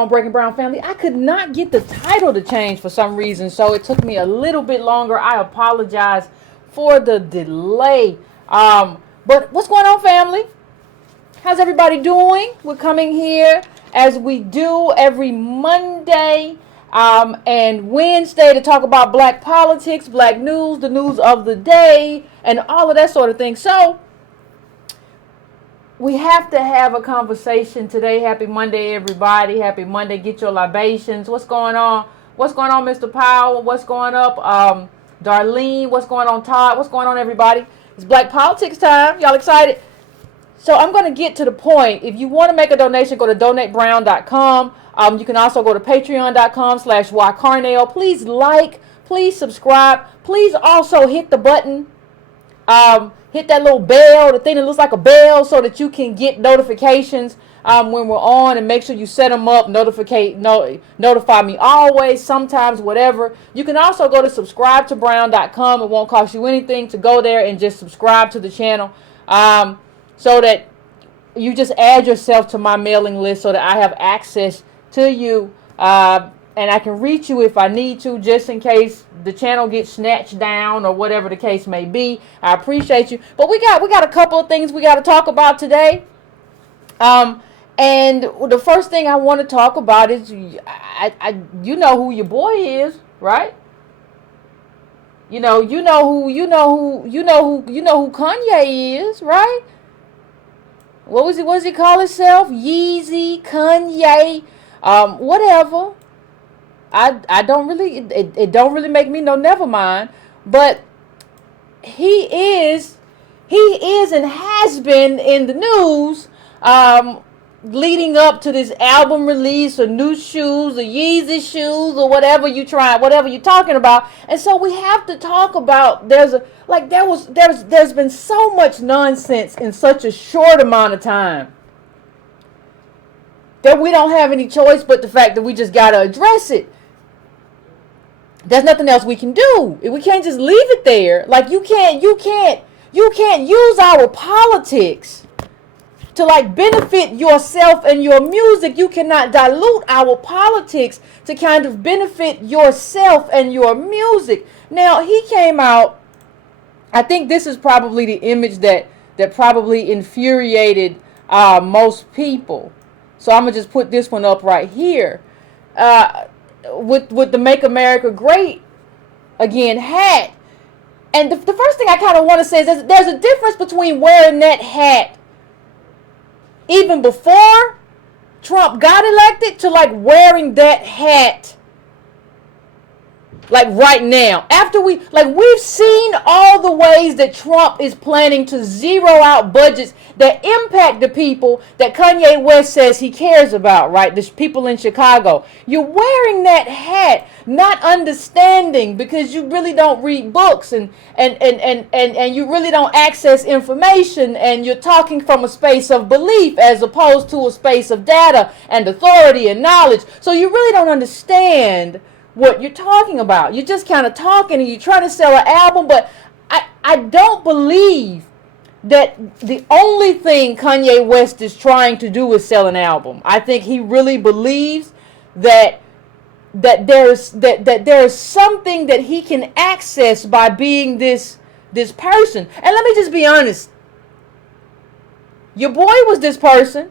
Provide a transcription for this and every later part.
on, Breaking Brown family? I could not get the title to change for some reason, so it took me a little bit longer. I apologize for the delay. But what's going on, family? How's everybody doing? We're coming here as we do every Monday and Wednesday to talk about black politics, black news, the news of the day, and all of that sort of thing. So we have to have a conversation today. Happy Monday, everybody. Happy Monday. Get your libations. What's going on? What's going on, Mr. Powell? What's going up? Darlene. What's going on, Todd? What's going on, everybody? It's Black Politics time. Y'all excited? So I'm going to get to the point. If you want to make a donation, go to donatebrown.com. You can also go to patreon.com/ycarnell. Please like. Please subscribe. Please also hit the button. Hit that little bell, the thing that looks like a bell, so that you can get notifications when we're on, and make sure you set them up. Notify me always, sometimes, whatever. You can also go to subscribetobrown.com. It won't cost you anything to go there and just subscribe to the channel, so that you just add yourself to my mailing list, so that I have access to you, and I can reach you if I need to, just in case the channel gets snatched down or whatever the case may be. I appreciate you. But we got a couple of things we got to talk about today. And the first thing I want to talk about is, you know who your boy is, right? You know who Kanye is, right? What does he call himself? Yeezy, Kanye, whatever. I don't really, it don't really make me know, never mind. But he is and has been in the news leading up to this album release, or new shoes, or Yeezy shoes, or whatever you're talking about. And so we have to talk about, there's been so much nonsense in such a short amount of time that we don't have any choice but the fact that we just got to address it. There's nothing else we can do. We can't just leave it there. Like, you can't use our politics to benefit yourself and your music. You cannot dilute our politics to kind of benefit yourself and your music. Now, he came out, I think this is probably the image that probably infuriated most people. So I'm going to just put this one up right here. With the Make America Great Again hat. And the first thing I kind of want to say is there's a difference between wearing that hat even before Trump got elected to wearing that hat right now. After we've seen all the ways that Trump is planning to zero out budgets that impact the people that Kanye West says he cares about, right? The people in Chicago. You're wearing that hat, not understanding, because you really don't read books and you really don't access information, and you're talking from a space of belief as opposed to a space of data and authority and knowledge. So you really don't understand what you're talking about. You're just kind of talking, and you're trying to sell an album, but I don't believe that the only thing Kanye West is trying to do is sell an album. I think he really believes that there's something that he can access by being this person. And let me just be honest. Your boy was this person.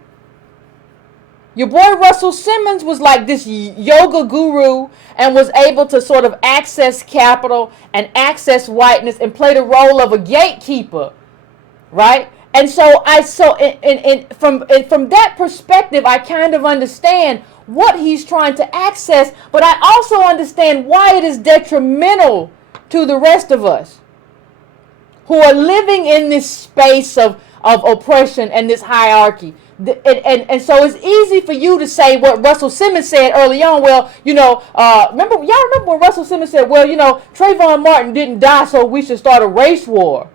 Your boy Russell Simmons was like this yoga guru and was able to sort of access capital and access whiteness and play the role of a gatekeeper, right? And so from that perspective, I kind of understand what he's trying to access, but I also understand why it is detrimental to the rest of us who are living in this space of oppression and this hierarchy. And so it's easy for you to say what Russell Simmons said early on. Well, remember when Russell Simmons said, well, Trayvon Martin didn't die, so we should start a race war.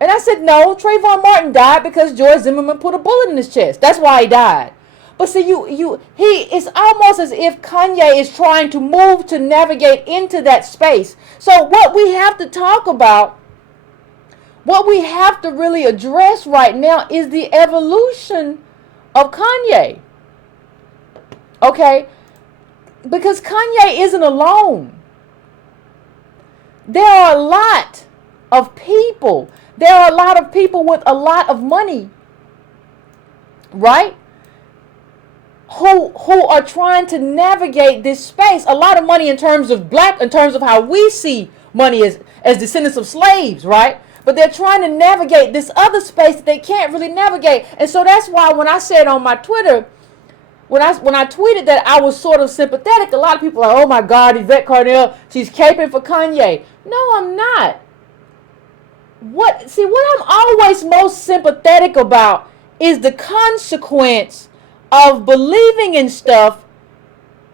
And I said, no, Trayvon Martin died because George Zimmerman put a bullet in his chest. That's why he died. But see, it's almost as if Kanye is trying to move to navigate into that space. So what we have to talk about, what we have to really address right now is the evolution of Kanye. Okay? Because Kanye isn't alone. There are a lot of people. There are a lot of people with a lot of money, right? Who are trying to navigate this space. A lot of money in terms of how we see money as descendants of slaves, right? But they're trying to navigate this other space that they can't really navigate. And so that's why when I said on my Twitter, when I tweeted that I was sort of sympathetic, a lot of people are like, oh my God, Yvette Carnell, she's caping for Kanye. No, I'm not. What I'm always most sympathetic about is the consequence of believing in stuff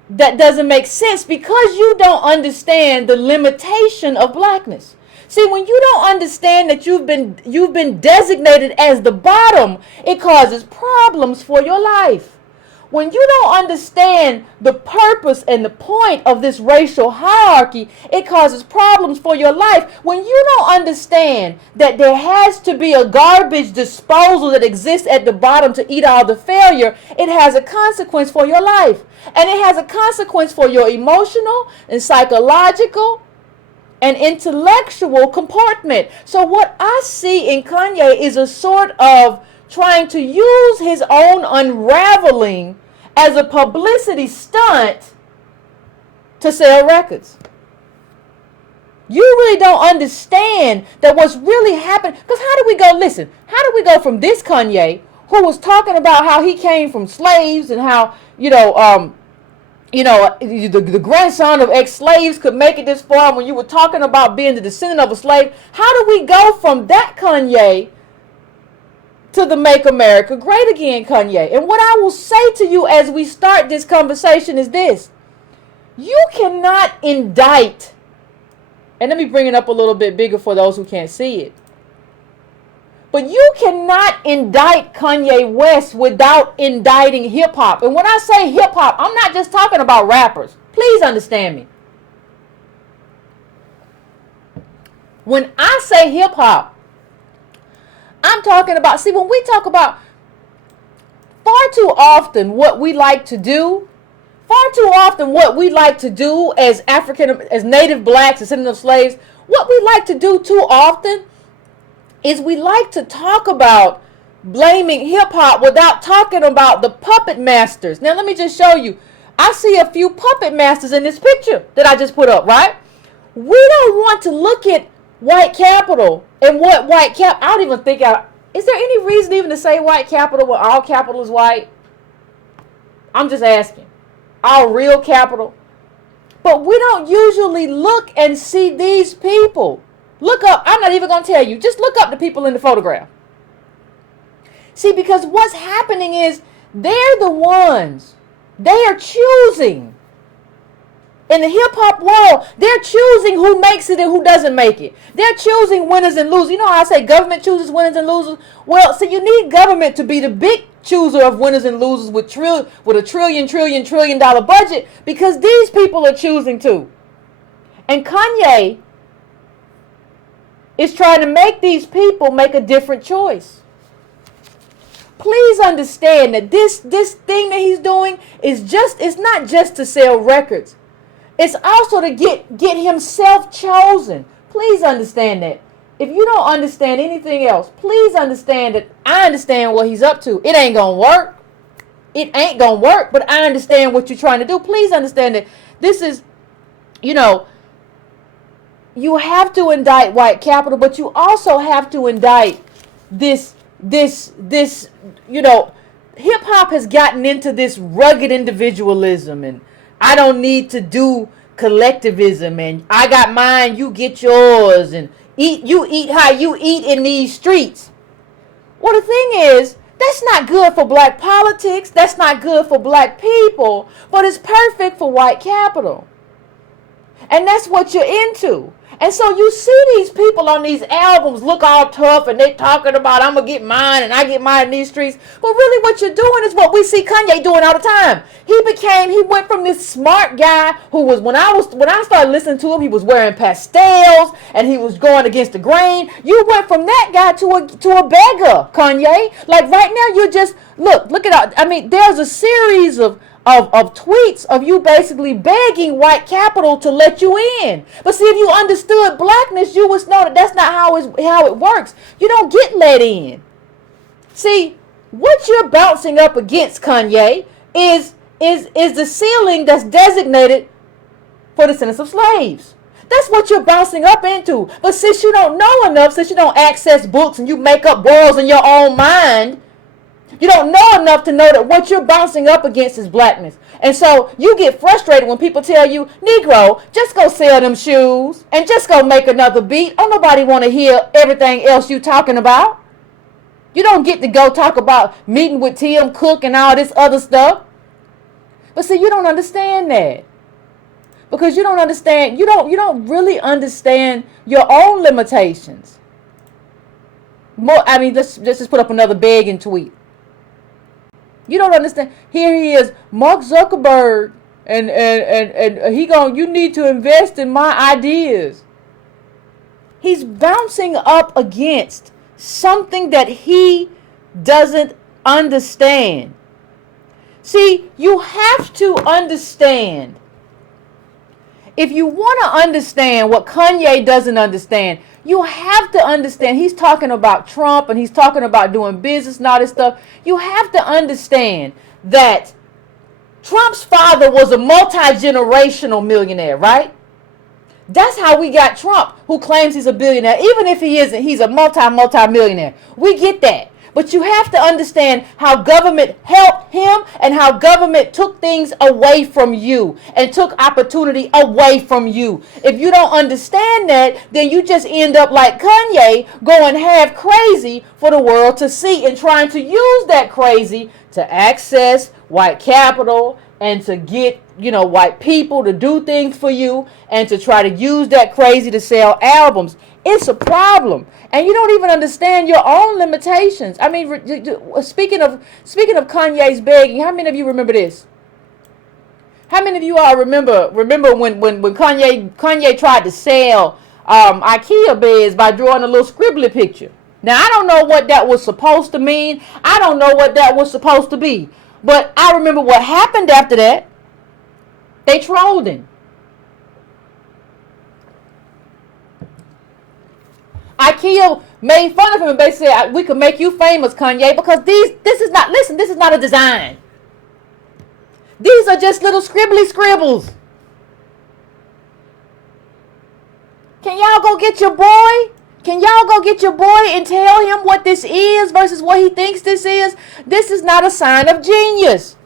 that doesn't make sense because you don't understand the limitation of blackness. See, when you don't understand that you've been designated as the bottom, it causes problems for your life. When you don't understand the purpose and the point of this racial hierarchy, it causes problems for your life. When you don't understand that there has to be a garbage disposal that exists at the bottom to eat all the failure, it has a consequence for your life. And it has a consequence for your emotional and psychological and intellectual comportment. So what I see in Kanye is a sort of trying to use his own unraveling as a publicity stunt to sell records. You really don't understand that what's really happening. Because how do we go from this Kanye who was talking about how he came from slaves and how, the grandson of ex-slaves could make it this far when you were talking about being the descendant of a slave. How do we go from that Kanye to the Make America Great Again Kanye? And what I will say to you as we start this conversation is this. You cannot indict, and let me bring it up a little bit bigger for those who can't see it. But you cannot indict Kanye West without indicting hip-hop. And when I say hip-hop, I'm not just talking about rappers. Please understand me. When I say hip-hop, I'm talking about, when we talk about far too often what we like to do as native blacks, descendants of slaves, what we like to do too often is we like to talk about blaming hip-hop without talking about the puppet masters. Now, let me just show you. I see a few puppet masters in this picture that I just put up, right? We don't want to look at white capital and what white cap. I don't even think is there any reason even to say white capital when all capital is white? I'm just asking. All real capital. But we don't usually look and see these people. Look up. I'm not even going to tell you. Just look up the people in the photograph. See, because what's happening is they're the ones. They are choosing. In the hip-hop world, they're choosing who makes it and who doesn't make it. They're choosing winners and losers. You know how I say government chooses winners and losers? Well, so you need government to be the big chooser of winners and losers with a trillion dollar budget because these people are choosing to. And Kanye is trying to make these people make a different choice. Please understand that this thing that he's doing it's not just to sell records. It's also to get himself chosen. Please understand that. If you don't understand anything else, please understand that I understand what he's up to. It ain't going to work. It ain't going to work, but I understand what you're trying to do. Please understand that this is, you have to indict white capital, but you also have to indict this, hip-hop has gotten into this rugged individualism and I don't need to do collectivism and I got mine, you get yours and you eat how you eat in these streets. Well, the thing is, that's not good for black politics. That's not good for black people, but it's perfect for white capital. And that's what you're into. And so you see these people on these albums look all tough and they talking about I'm going to get mine and I get mine in these streets. But really what you're doing is what we see Kanye doing all the time. He went from this smart guy who was, when I started listening to him, he was wearing pastels and he was going against the grain. You went from that guy to a beggar, Kanye. Like right now you're just, look it up. I mean, there's a series of of tweets of you basically begging white capital to let you in. But see, if you understood blackness, you would know that that's not how it works. You don't get let in. See, what you're bouncing up against, Kanye, is the ceiling that's designated for the sentence of slaves. That's what you're bouncing up into. But since you don't know enough, since you don't access books and you make up worlds in your own mind, you don't know enough to know that what you're bouncing up against is blackness. And so you get frustrated when people tell you, Negro, just go sell them shoes and just go make another beat. Oh, nobody want to hear everything else you talking about. You don't get to go talk about meeting with Tim Cook and all this other stuff. But see, you don't understand that. Because you don't understand, you don't really understand your own limitations. Let's just put up another begging tweet. You don't understand. Here he is, Mark Zuckerberg, and you need to invest in my ideas. He's bouncing up against something that he doesn't understand. See, you have to understand. If you want to understand what Kanye doesn't understand, you have to understand. He's talking about Trump and he's talking about doing business and all this stuff. You have to understand that Trump's father was a multi-generational millionaire, right? That's how we got Trump, who claims he's a billionaire. Even if he isn't, he's a multi-millionaire. We get that. But you have to understand how government helped him and how government took things away from you and took opportunity away from you. If you don't understand that, then you just end up like Kanye, going half crazy for the world to see and trying to use that crazy to access white capital and to get, white people to do things for you and to try to use that crazy to sell albums. It's a problem. And you don't even understand your own limitations. I mean, speaking of Kanye's begging, how many of you remember this? How many of you all remember when Kanye tried to sell IKEA beds by drawing a little scribbly picture? Now, I don't know what that was supposed to mean. I don't know what that was supposed to be. But I remember what happened after that. They trolled him. IKEA made fun of him and basically said, we could make you famous, Kanye, because this is not a design. These are just little scribbly scribbles. Can y'all go get your boy? Can y'all go get your boy and tell him what this is versus what he thinks this is? This is not a sign of genius.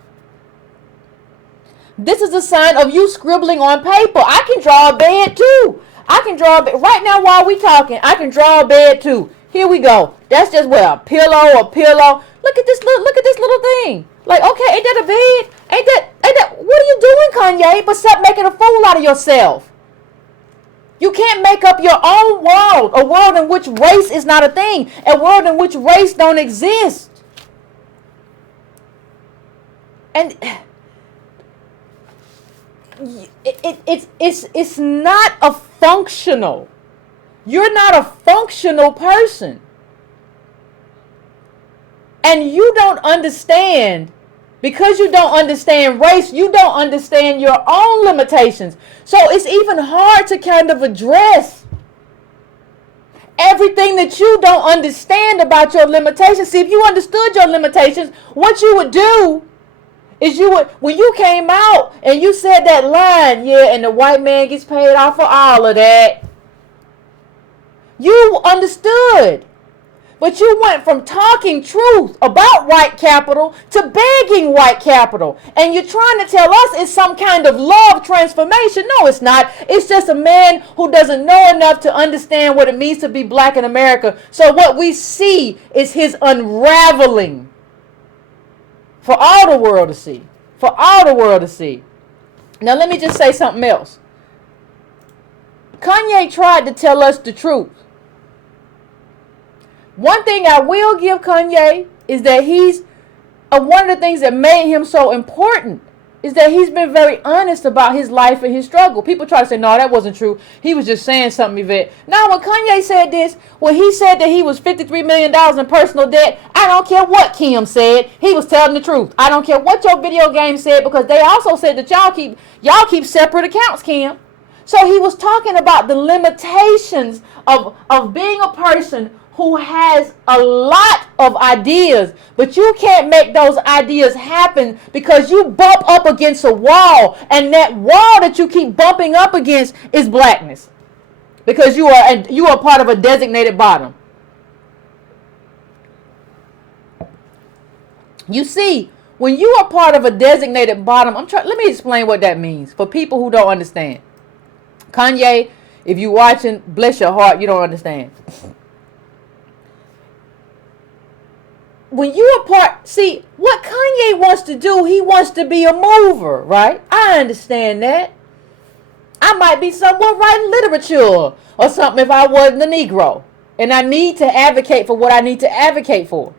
This is a sign of you scribbling on paper. I can draw a bed too. I can draw a bed. Right now while we talking, I can draw a bed too. Here we go. That's just a pillow. Look at this little thing. Like, okay, ain't that a bed? Ain't that what are you doing, Kanye? Besides making a fool out of yourself. You can't make up your own world, a world in which race is not a thing, a world in which race don't exist. And it's not a functional. You're not a functional person. And you don't understand, because you don't understand race, you don't understand your own limitations. So it's even hard to kind of address everything that you don't understand about your limitations. See, if you understood your limitations, what you would do is when you came out and you said that line, yeah, and the white man gets paid off for all of that, you understood. But you went from talking truth about white capital to begging white capital. And you're trying to tell us it's some kind of love transformation. No, it's not. It's just a man who doesn't know enough to understand what it means to be black in America. So what we see is his unraveling for all the world to see. For all the world to see. Now let me just say something else. Kanye tried to tell us the truth. One thing I will give Kanye is that one of the things that made him so important is that he's been very honest about his life and his struggle. People try to say, no, that wasn't true. He was just saying something, Yvette. Now, when Kanye said this, when he said that he was $53 million in personal debt, I don't care what Kim said. He was telling the truth. I don't care what your video game said, because they also said that y'all keep separate accounts, Kim. So he was talking about the limitations of being a person who has a lot of ideas, but you can't make those ideas happen because you bump up against a wall, and that wall that you keep bumping up against is blackness, because you are part of a designated bottom. You see, when you are part of a designated bottom, let me explain what that means for people who don't understand. Kanye, if you're watching, bless your heart, you don't understand. When you are part, see, what Kanye wants to do, he wants to be a mover, right? I understand that. I might be someone writing literature or something if I wasn't a Negro. And I need to advocate for what I need to advocate for.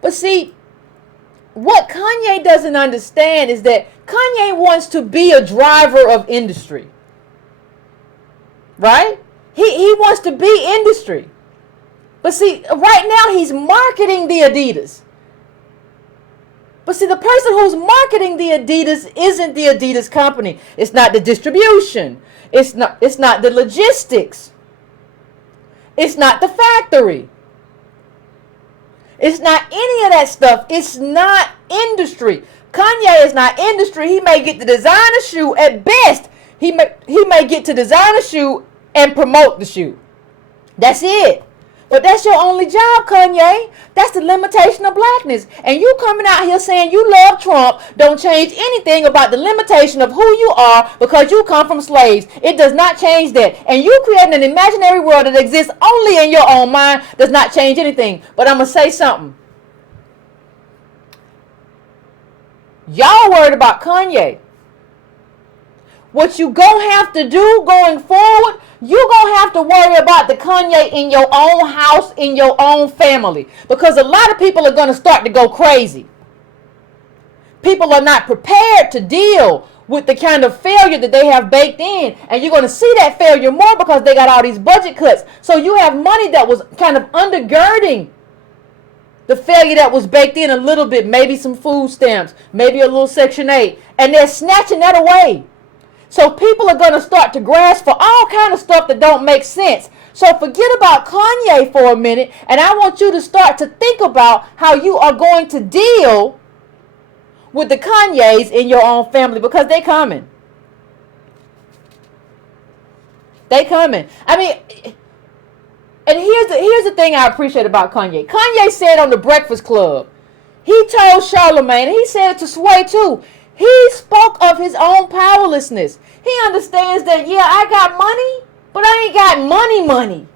But see, what Kanye doesn't understand is that Kanye wants to be a driver of industry. Right? He wants to be industry. But see, right now he's marketing the Adidas. But see, the person who's marketing the Adidas isn't the Adidas company. It's not the distribution. It's not the logistics. It's not the factory. It's not any of that stuff. It's not industry. Kanye is not industry. He may get the designer shoe at best. He may get to design a shoe and promote the shoe. That's it. But that's your only job, Kanye. That's the limitation of blackness. And you coming out here saying you love Trump don't change anything about the limitation of who you are because you come from slaves. It does not change that. And you creating an imaginary world that exists only in your own mind does not change anything. But I'm going to say something. Y'all worried about Kanye. What you gonna have to do going forward, you gonna have to worry about the Kanye in your own house, in your own family. Because a lot of people are gonna start to go crazy. People are not prepared to deal with the kind of failure that they have baked in. And you're gonna see that failure more because they got all these budget cuts. So you have money that was kind of undergirding the failure that was baked in a little bit. Maybe some food stamps, maybe a little Section 8. And they're snatching that away. So people are going to start to grasp for all kind of stuff that don't make sense. So forget about Kanye for a minute, and I want you to start to think about how you are going to deal with the Kanyes in your own family, because they coming. They coming. I mean, and here's the thing I appreciate about Kanye. Kanye said on the Breakfast Club, he told Charlamagne, and he said it to Sway too, he spoke of his own powerlessness. He understands that, yeah, I got money, but I ain't got money.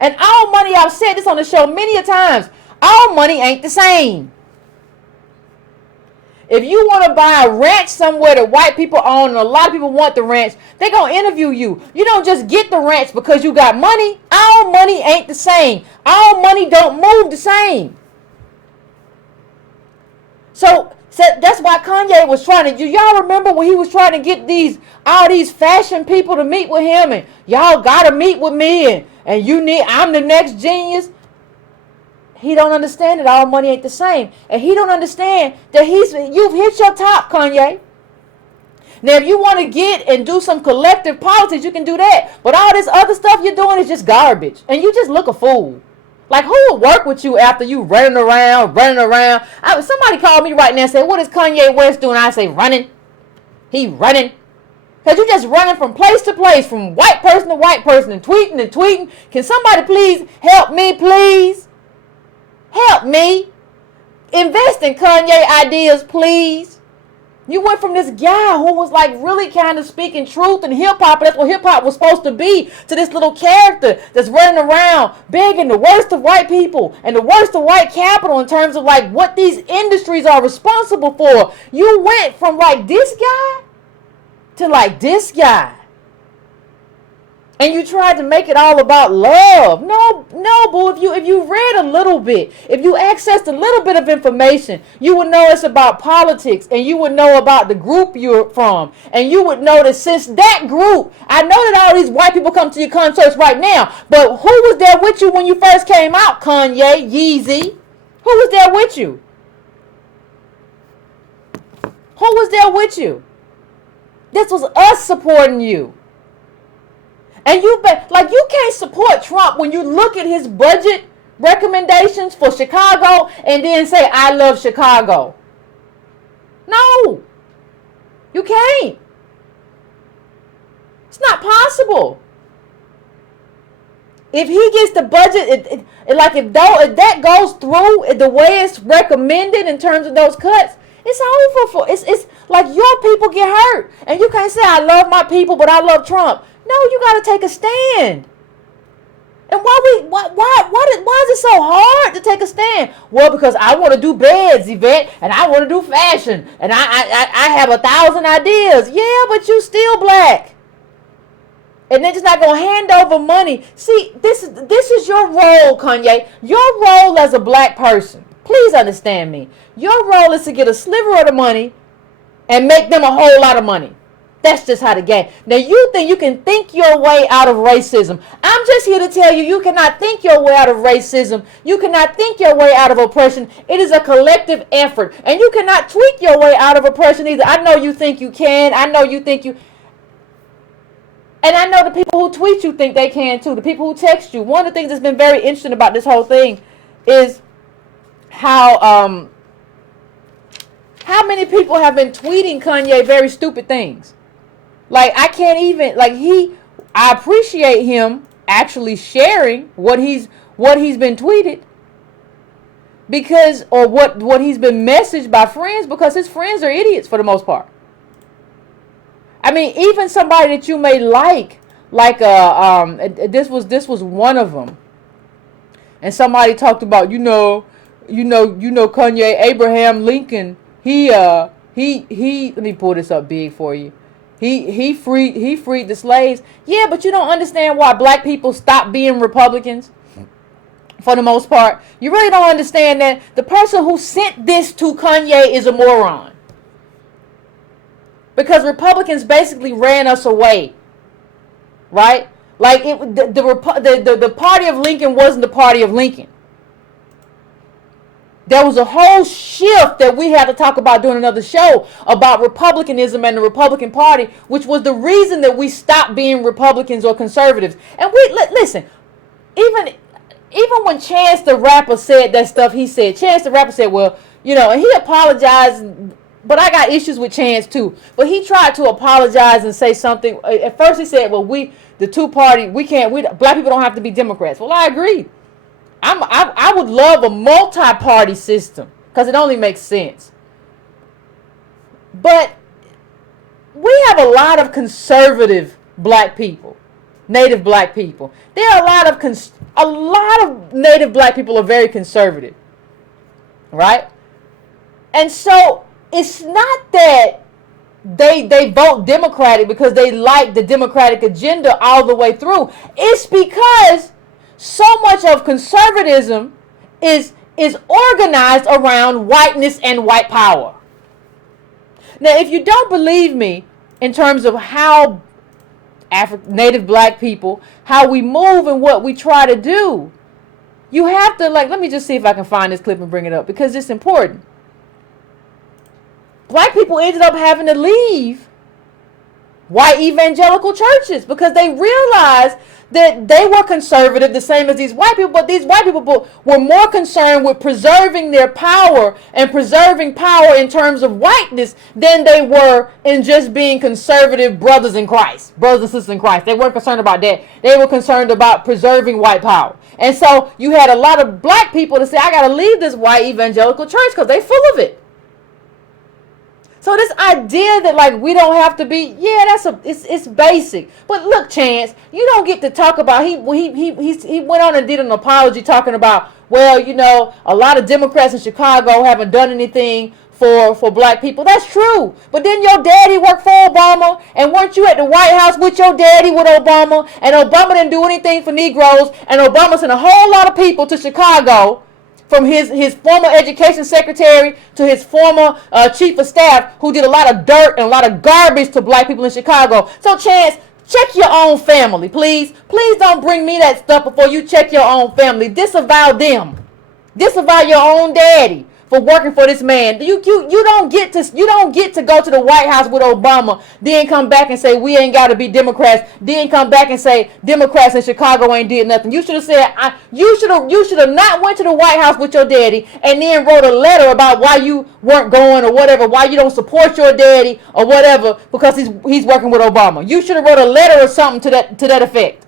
And all money, I've said this on the show many a times, all money ain't the same. If you want to buy a ranch somewhere that white people own, and a lot of people want the ranch, they're going to interview you. You don't just get the ranch because you got money. All money ain't the same. All money don't move the same. So that's why Kanye was trying to, y'all remember when he was trying to get all these fashion people to meet with him, and y'all got to meet with me, and I'm the next genius. He don't understand that all money ain't the same. And he don't understand that you've hit your top, Kanye. Now, if you want to get and do some collective politics, you can do that. But all this other stuff you're doing is just garbage. And you just look a fool. Like, who would work with you after you running around? Somebody called me right now and said, what is Kanye West doing? I say, running. He running. Because you're just running from place to place, from white person to white person, and tweeting. Can somebody please help me, please? Help me. Invest in Kanye ideas, please. You went from this guy who was like really kind of speaking truth and hip-hop, and that's what hip-hop was supposed to be, to this little character that's running around begging the worst of white people and the worst of white capital in terms of like what these industries are responsible for. You went from like this guy to like this guy. And you tried to make it all about love. No, no, boo. If you read a little bit, if you accessed a little bit of information, you would know it's about politics, and you would know about the group you're from, and you would know that since that group, I know that all these white people come to your concerts right now, but who was there with you when you first came out, Kanye, Yeezy? Who was there with you? Who was there with you? This was us supporting you. And you can't support Trump when you look at his budget recommendations for Chicago and then say, I love Chicago. No. You can't. It's not possible. If he gets the budget, if that goes through the way it's recommended in terms of those cuts, it's over for. It's like your people get hurt, and you can't say I love my people, but I love Trump. No, you got to take a stand. And why is it so hard to take a stand? Well, because I want to do beds, Yvette, and I want to do fashion, and I have 1,000 ideas. Yeah, but you still black. And they're just not going to hand over money. See, this is your role, Kanye. Your role as a black person. Please understand me. Your role is to get a sliver of the money and make them a whole lot of money. That's just how the game. Now, you think you can think your way out of racism. I'm just here to tell you, you cannot think your way out of racism. You cannot think your way out of oppression. It is a collective effort. And you cannot tweak your way out of oppression either. I know you think you can. I know you think you... And I know the people who tweet you think they can too. The people who text you. One of the things that's been very interesting about this whole thing is how many people have been tweeting Kanye very stupid things. Like, I can't even, I appreciate him actually sharing what he's been tweeted, because, or what he's been messaged by friends, because his friends are idiots for the most part. I mean, even somebody that you may this was one of them, and somebody talked about, Kanye, Abraham Lincoln, he let me pull this up big for you. He freed the slaves. Yeah, but you don't understand why black people stopped being Republicans for the most part. You really don't understand that the person who sent this to Kanye is a moron. Because Republicans basically ran us away. Right? Like the party of Lincoln wasn't the party of Lincoln. There was a whole shift that we had to talk about doing another show about Republicanism and the Republican Party, which was the reason that we stopped being Republicans or conservatives. And listen, even when Chance the Rapper said that stuff he said, Chance the Rapper said, well, and he apologized, but I got issues with Chance too. But he tried to apologize and say something. At first he said, well, black people don't have to be Democrats. Well, I agree. I would love a multi-party system because it only makes sense. But we have a lot of conservative black people, native black people. There are a lot of native black people are very conservative, right? And so it's not that they vote Democratic because they like the Democratic agenda all the way through. It's because so much of conservatism is organized around whiteness and white power. Now, if you don't believe me in terms of how native black people, how we move and what we try to do, you have to, let me just see if I can find this clip and bring it up because it's important. Black people ended up having to leave white evangelical churches because they realized that they were conservative the same as these white people, but these white people were more concerned with preserving their power and preserving power in terms of whiteness than they were in just being conservative brothers in Christ, brothers and sisters in Christ. They weren't concerned about that. They were concerned about preserving white power. And so you had a lot of black people to say, I got to leave this white evangelical church because they're full of it. So this idea that we don't have to be, it's basic. But look, Chance, you don't get to talk about, he went on and did an apology talking about, well, a lot of Democrats in Chicago haven't done anything for black people. That's true. But then your daddy worked for Obama, and weren't you at the White House with your daddy with Obama? And Obama didn't do anything for Negroes, and Obama sent a whole lot of people to Chicago, from his former education secretary to his former chief of staff, who did a lot of dirt and a lot of garbage to black people in Chicago. So, Chance, check your own family, please. Please don't bring me that stuff before you check your own family. Disavow them. Disavow your own daddy for working for this man. You don't get to go to the White House with Obama, then come back and say we ain't got to be Democrats. Then come back and say Democrats in Chicago ain't did nothing. You should have said you should have not went to the White House with your daddy and then wrote a letter about why you weren't going or whatever, why you don't support your daddy or whatever because he's working with Obama. You should have wrote a letter or something to that effect.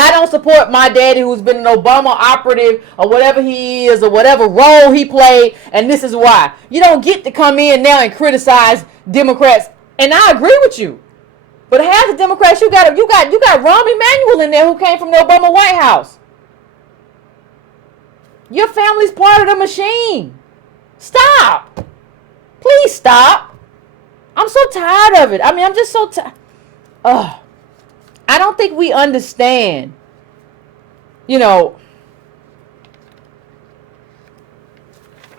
I don't support my daddy who's been an Obama operative or whatever he is or whatever role he played, and this is why. You don't get to come in now and criticize Democrats, and I agree with you. But half the Democrats you got Rahm Emanuel in there who came from the Obama White House. Your family's part of the machine. Stop. Please stop. I'm so tired of it. I mean, I'm just so tired. Ugh. I don't think we understand, I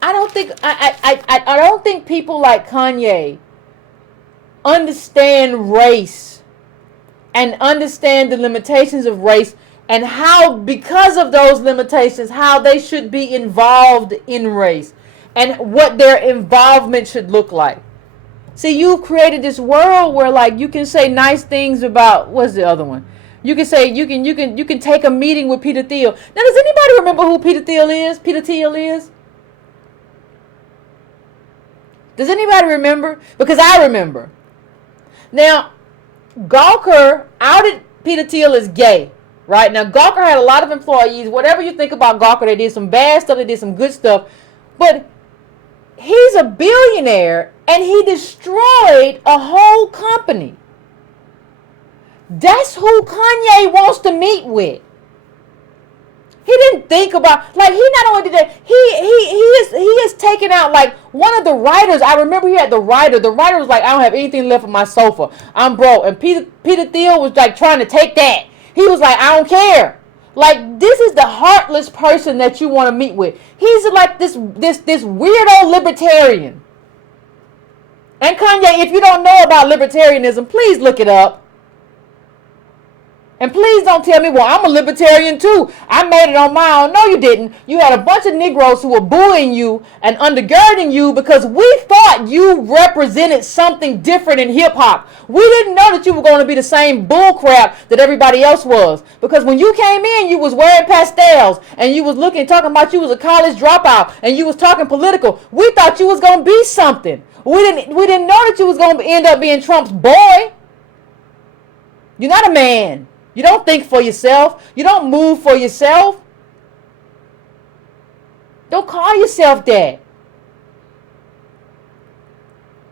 don't think people like Kanye understand race and understand the limitations of race and how, because of those limitations, how they should be involved in race and what their involvement should look like. See, you've created this world where, like, you can say nice things about, what's the other one? You can say you can take a meeting with Peter Thiel. Now, does anybody remember who Peter Thiel is? Does anybody remember? Because I remember. Now, Gawker outed Peter Thiel as gay, right? Now, Gawker had a lot of employees. Whatever you think about Gawker, they did some bad stuff, they did some good stuff, but he's a billionaire, and he destroyed a whole company. That's who Kanye wants to meet with. He didn't think about, like, he not only did that, he is taking out, like, one of the writers. I remember he had the writer. The writer was like, I don't have anything left on my sofa. I'm broke. And Peter Thiel was, like, trying to take that. He was like, I don't care. Like, this is the heartless person that you want to meet with. He's like this weirdo libertarian. And Kanye, if you don't know about libertarianism, please look it up. And please don't tell me, well, I'm a libertarian too. I made it on my own. No, you didn't. You had a bunch of Negroes who were bullying you and undergirding you because we thought you represented something different in hip hop. We didn't know that you were going to be the same bull crap that everybody else was. Because when you came in, you was wearing pastels and you was talking about you was a college dropout and you was talking political. We thought you was going to be something. We didn't know that you was going to end up being Trump's boy. You're not a man. You don't think for yourself. You don't move for yourself. Don't call yourself that.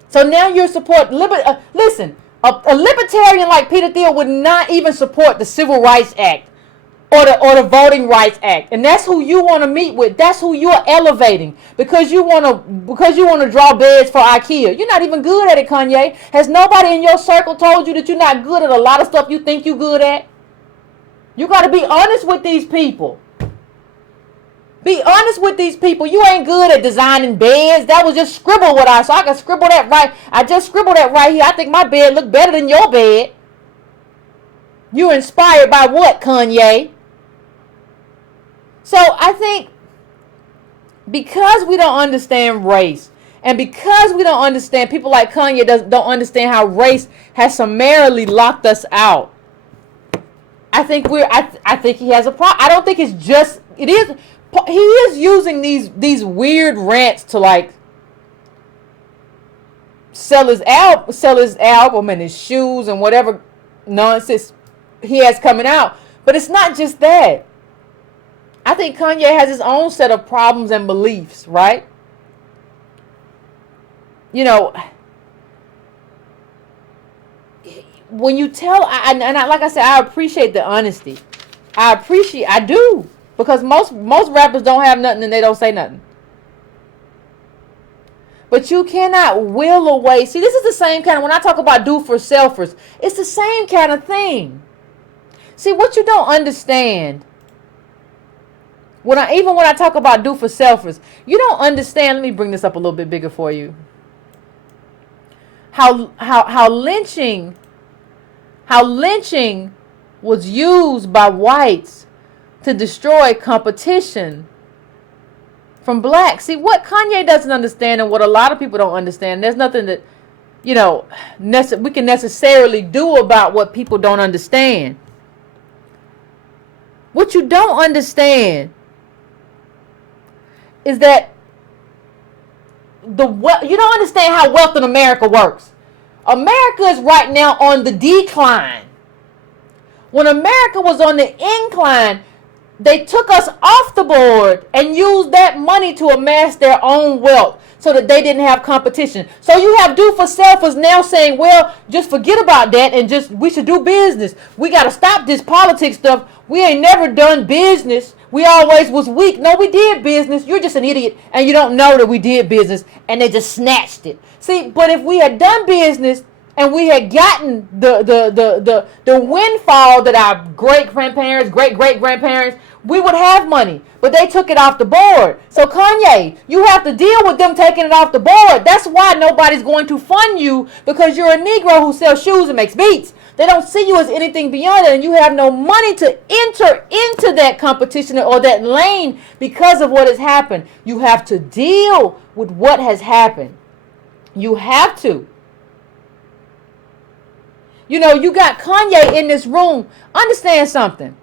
So now you're support. Listen, a libertarian like Peter Thiel would not even support the Civil Rights Act or the Voting Rights Act, and that's who you want to meet with. That's who you're elevating because you want to draw beds for IKEA. You're not even good at it, Kanye. Has nobody in your circle told you that you're not good at a lot of stuff you think you're good at? You got to be honest with these people. Be honest with these people. You ain't good at designing beds. That was just scribble what I saw. I can scribble that right. I just scribbled that right here. I think my bed look better than your bed. You inspired by what, Kanye? So I think because we don't understand race, and because we don't understand, people like Kanye don't understand how race has summarily locked us out. I think I think he has a problem. I don't think it's just, it is, he is using these weird rants to, like, sell his album and his shoes and whatever nonsense he has coming out. But it's not just that. I think Kanye has his own set of problems and beliefs, right? You know, when you tell, like I said, I appreciate the honesty. I do. Because most rappers don't have nothing and they don't say nothing. But you cannot will away. See, this is the same kind of, when I talk about do for selfers, it's the same kind of thing. See, what you don't understand, even when I talk about do for selfers, you don't understand. Let me bring this up a little bit bigger for you. How lynching was used by whites to destroy competition from blacks. See, what Kanye doesn't understand, and what a lot of people don't understand, there's nothing that, we can necessarily do about what people don't understand. What you don't understand is that you don't understand how wealth in America works. America is right now on the decline. When America was on the incline, they took us off the board and used that money to amass their own wealth so that they didn't have competition. So you have do for selfers now saying, well, just forget about that and we should do business. We got to stop this politics stuff. We ain't never done business. We always was weak. No, we did business. You're just an idiot and you don't know that we did business, and they just snatched it. See, but if we had done business and we had gotten the windfall that our great-grandparents, great-great-grandparents, we would have money. But they took it off the board. So Kanye, you have to deal with them taking it off the board. That's why nobody's going to fund you, because you're a Negro who sells shoes and makes beats. They don't see you as anything beyond it, and you have no money to enter into that competition or that lane because of what has happened. You have to deal with what has happened. You have to. You got Kanye in this room. Understand something.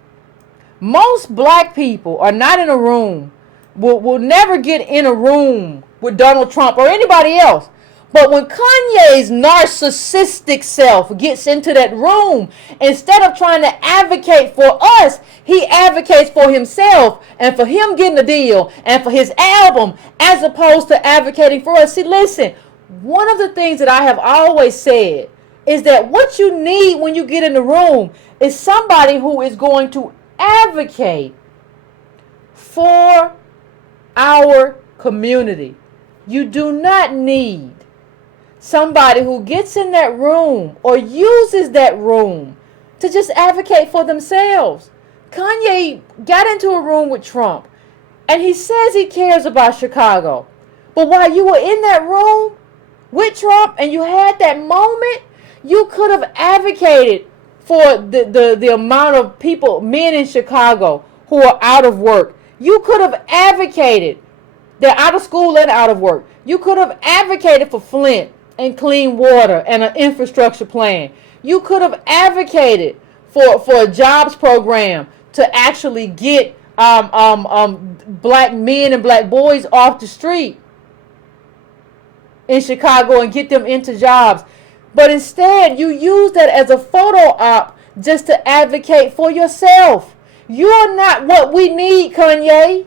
Most black people are not in a room, will never get in a room with Donald Trump or anybody else. But when Kanye's narcissistic self gets into that room, instead of trying to advocate for us, he advocates for himself and for him getting the deal and for his album, as opposed to advocating for us. See, listen, one of the things that I have always said is that what you need when you get in the room is somebody who is going to advocate for our community. You do not need somebody who gets in that room or uses that room to just advocate for themselves. Kanye got into a room with Trump and he says he cares about Chicago. But while you were in that room with Trump and you had that moment, you could have advocated for the amount of people, men in Chicago, who are out of work. You could have advocated. They're out of school and out of work. You could have advocated for Flint and clean water and an infrastructure plan. You could have advocated for a jobs program to actually get black men and black boys off the street in Chicago and get them into jobs. But instead, you use that as a photo op just to advocate for yourself. You're not what we need, Kanye.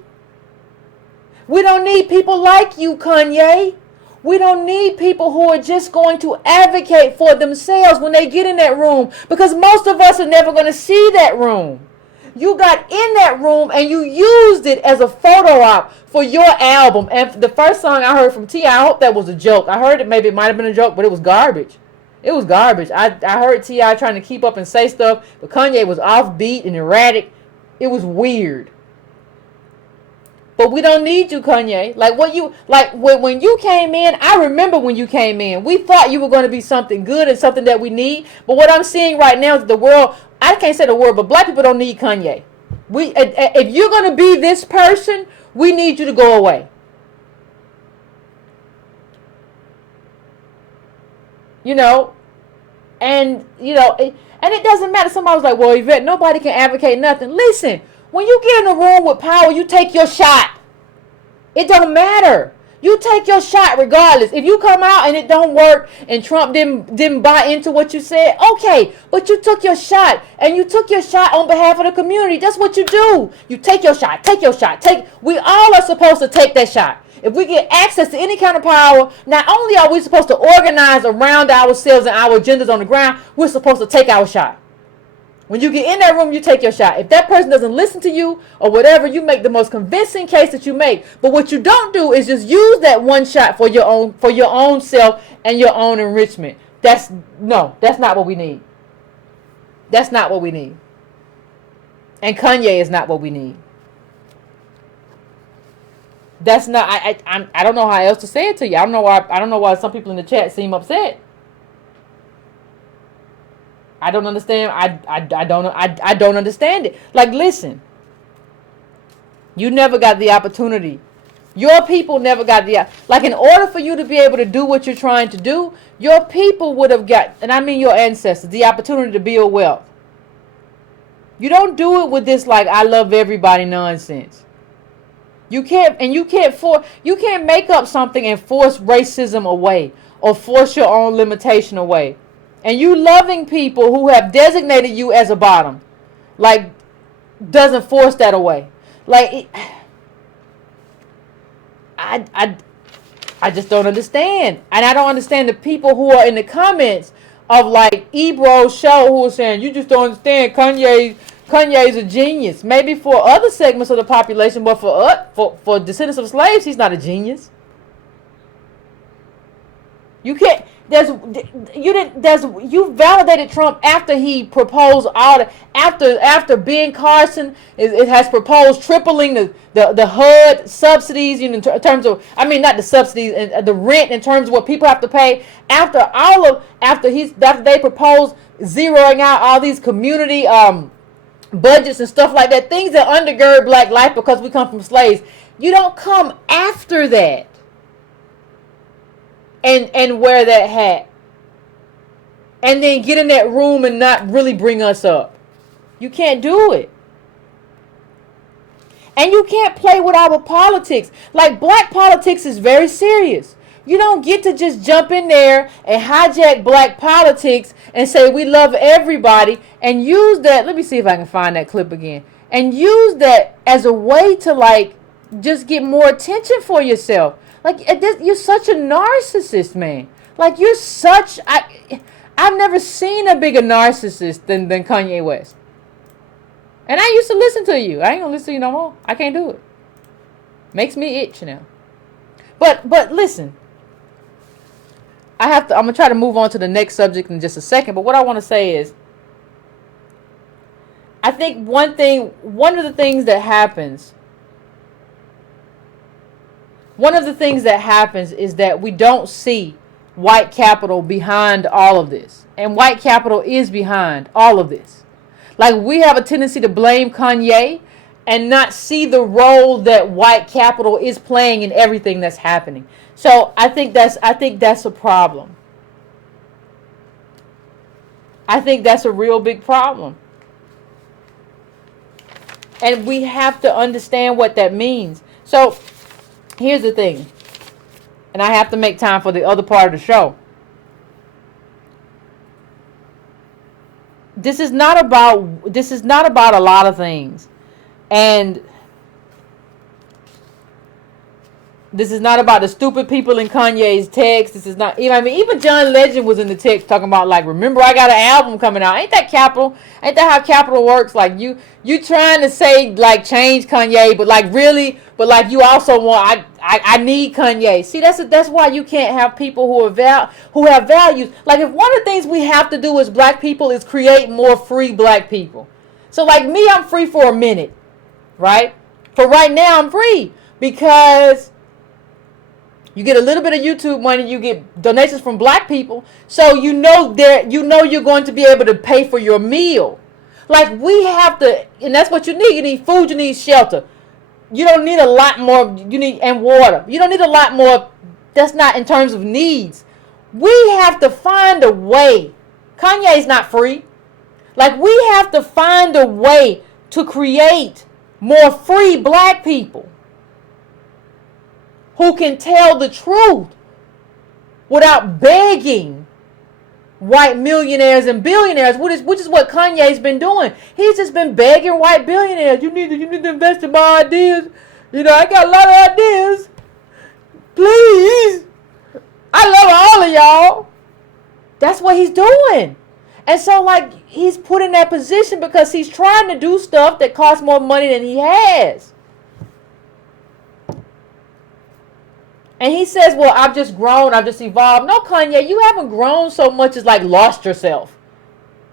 We don't need people like you, Kanye. We don't need people who are just going to advocate for themselves when they get in that room, because most of us are never going to see that room. You got in that room and you used it as a photo op for your album. And the first song I heard from T.I., I hope that was a joke. I heard it, maybe it might have been a joke, but it was garbage. It was garbage. I heard T.I. trying to keep up and say stuff, but Kanye was offbeat and erratic. It was weird. But we don't need you, Kanye. When you came in, I remember when you came in. We thought you were going to be something good and something that we need. But what I'm seeing right now is the world, I can't say the word, but black people don't need Kanye. If you're going to be this person, we need you to go away. And it doesn't matter. Somebody was like, well, Yvette, nobody can advocate nothing. Listen, when you get in a room with power, you take your shot. It don't matter. You take your shot regardless. If you come out and it don't work and Trump didn't buy into what you said, okay, but you took your shot, and you took your shot on behalf of the community. That's what you do. You take your shot. Take your shot. We all are supposed to take that shot. If we get access to any kind of power, not only are we supposed to organize around ourselves and our agendas on the ground, we're supposed to take our shot. When you get in that room, you take your shot. If that person doesn't listen to you or whatever, you make the most convincing case that you make. But what you don't do is just use that one shot for your own self and your own enrichment. That's not what we need. That's not what we need. And Kanye is not what we need. That's not. I don't know how else to say it to you. I don't know why some people in the chat seem upset. I don't understand. I don't understand it. Like, listen. You never got the opportunity. Your people never got the, like, in order for you to be able to do what you're trying to do, your people would have got, and I mean your ancestors, the opportunity to build wealth. You don't do it with this like I love everybody nonsense. You can't make up something and force racism away or force your own limitation away. And you loving people who have designated you as a bottom, like, doesn't force that away. Like, I just don't understand. And I don't understand the people who are in the comments of, like, Ebro's show, who are saying, you just don't understand, Kanye's a genius. Maybe for other segments of the population, but for descendants of slaves, he's not a genius. You can't. You validated Trump after he proposed after Ben Carson it has proposed tripling the HUD subsidies, in terms of, I mean, not the subsidies and the rent in terms of what people have to pay, after they proposed zeroing out all these community budgets and stuff like that, things that undergird black life because we come from slaves. You don't come after that and wear that hat and then get in that room and not really bring us up. You can't do it. And you can't play with our politics. Like, black politics is very serious. You don't get to just jump in there and hijack black politics and say we love everybody and use that. Let me see if I can find that clip again. And use that as a way to, like, just get more attention for yourself. Like, you're such a narcissist, man. Like, you're such... I've never seen a bigger narcissist than Kanye West. And I used to listen to you. I ain't gonna listen to you no more. I can't do it. Makes me itch now. But listen. I'm gonna try to move on to the next subject in just a second. But what I want to say is, I think one of the things that happens is that we don't see white capital behind all of this. And white capital is behind all of this. Like, we have a tendency to blame Kanye and not see the role that white capital is playing in everything that's happening. So I think that's a problem. I think that's a real big problem. And we have to understand what that means. So here's the thing. And I have to make time for the other part of the show. This is not about a lot of things. And this is not about the stupid people in Kanye's text. This is not, even John Legend was in the text talking about, like, remember, I got an album coming out. Ain't that capital? Ain't that how capital works? Like, you trying to say, like, change Kanye, but, like, really, but, like, you also want, I need Kanye. See, that's why you can't have people who have values. Like, if one of the things we have to do as black people is create more free black people. So, like me, I'm free for a minute, right? For right now, I'm free because you get a little bit of YouTube money, you get donations from black people, so you know you're going to be able to pay for your meal. Like, we have to, and that's what you need. You need food, you need shelter. You don't need a lot more, and water. You don't need a lot more. That's not in terms of needs. We have to find a way. Kanye's not free. Like, we have to find a way to create more free black people who can tell the truth without begging white millionaires and billionaires, which is what Kanye's been doing. He's just been begging white billionaires. You need to invest in my ideas. I got a lot of ideas. Please. I love all of y'all. That's what he's doing. And so, like, he's put in that position because he's trying to do stuff that costs more money than he has. And he says, well, I've just grown, I've just evolved. No, Kanye, you haven't grown so much as like lost yourself.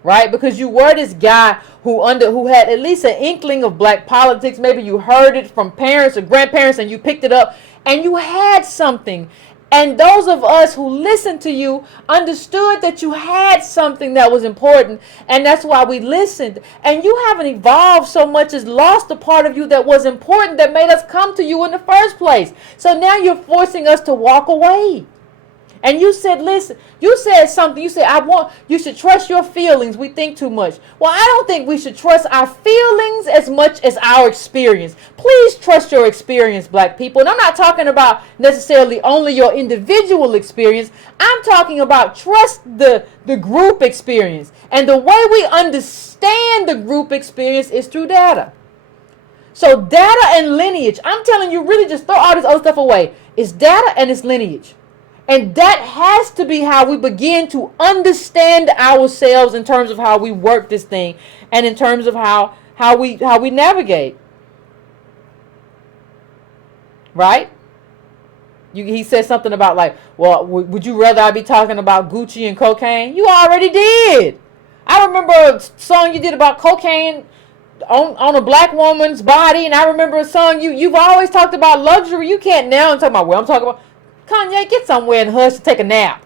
Right? Because you were this guy who had at least an inkling of black politics. Maybe you heard it from parents or grandparents and you picked it up and you had something. And those of us who listened to you understood that you had something that was important, and that's why we listened. And you haven't evolved so much as lost a part of you that was important, that made us come to you in the first place. So now you're forcing us to walk away. And you said, listen, you said something. You said, you should trust your feelings. We think too much. Well, I don't think we should trust our feelings as much as our experience. Please trust your experience, black people. And I'm not talking about necessarily only your individual experience. I'm talking about trust the group experience. And the way we understand the group experience is through data. So data and lineage, I'm telling you, really just throw all this other stuff away. It's data and it's lineage. And that has to be how we begin to understand ourselves in terms of how we work this thing and in terms of how we navigate. Right? He said something about like, well, would you rather I be talking about Gucci and cocaine? You already did. I remember a song you did about cocaine on a black woman's body, and I remember a song you've always talked about luxury. You can't now and talk about what I'm talking about. Kanye, get somewhere and hush to take a nap.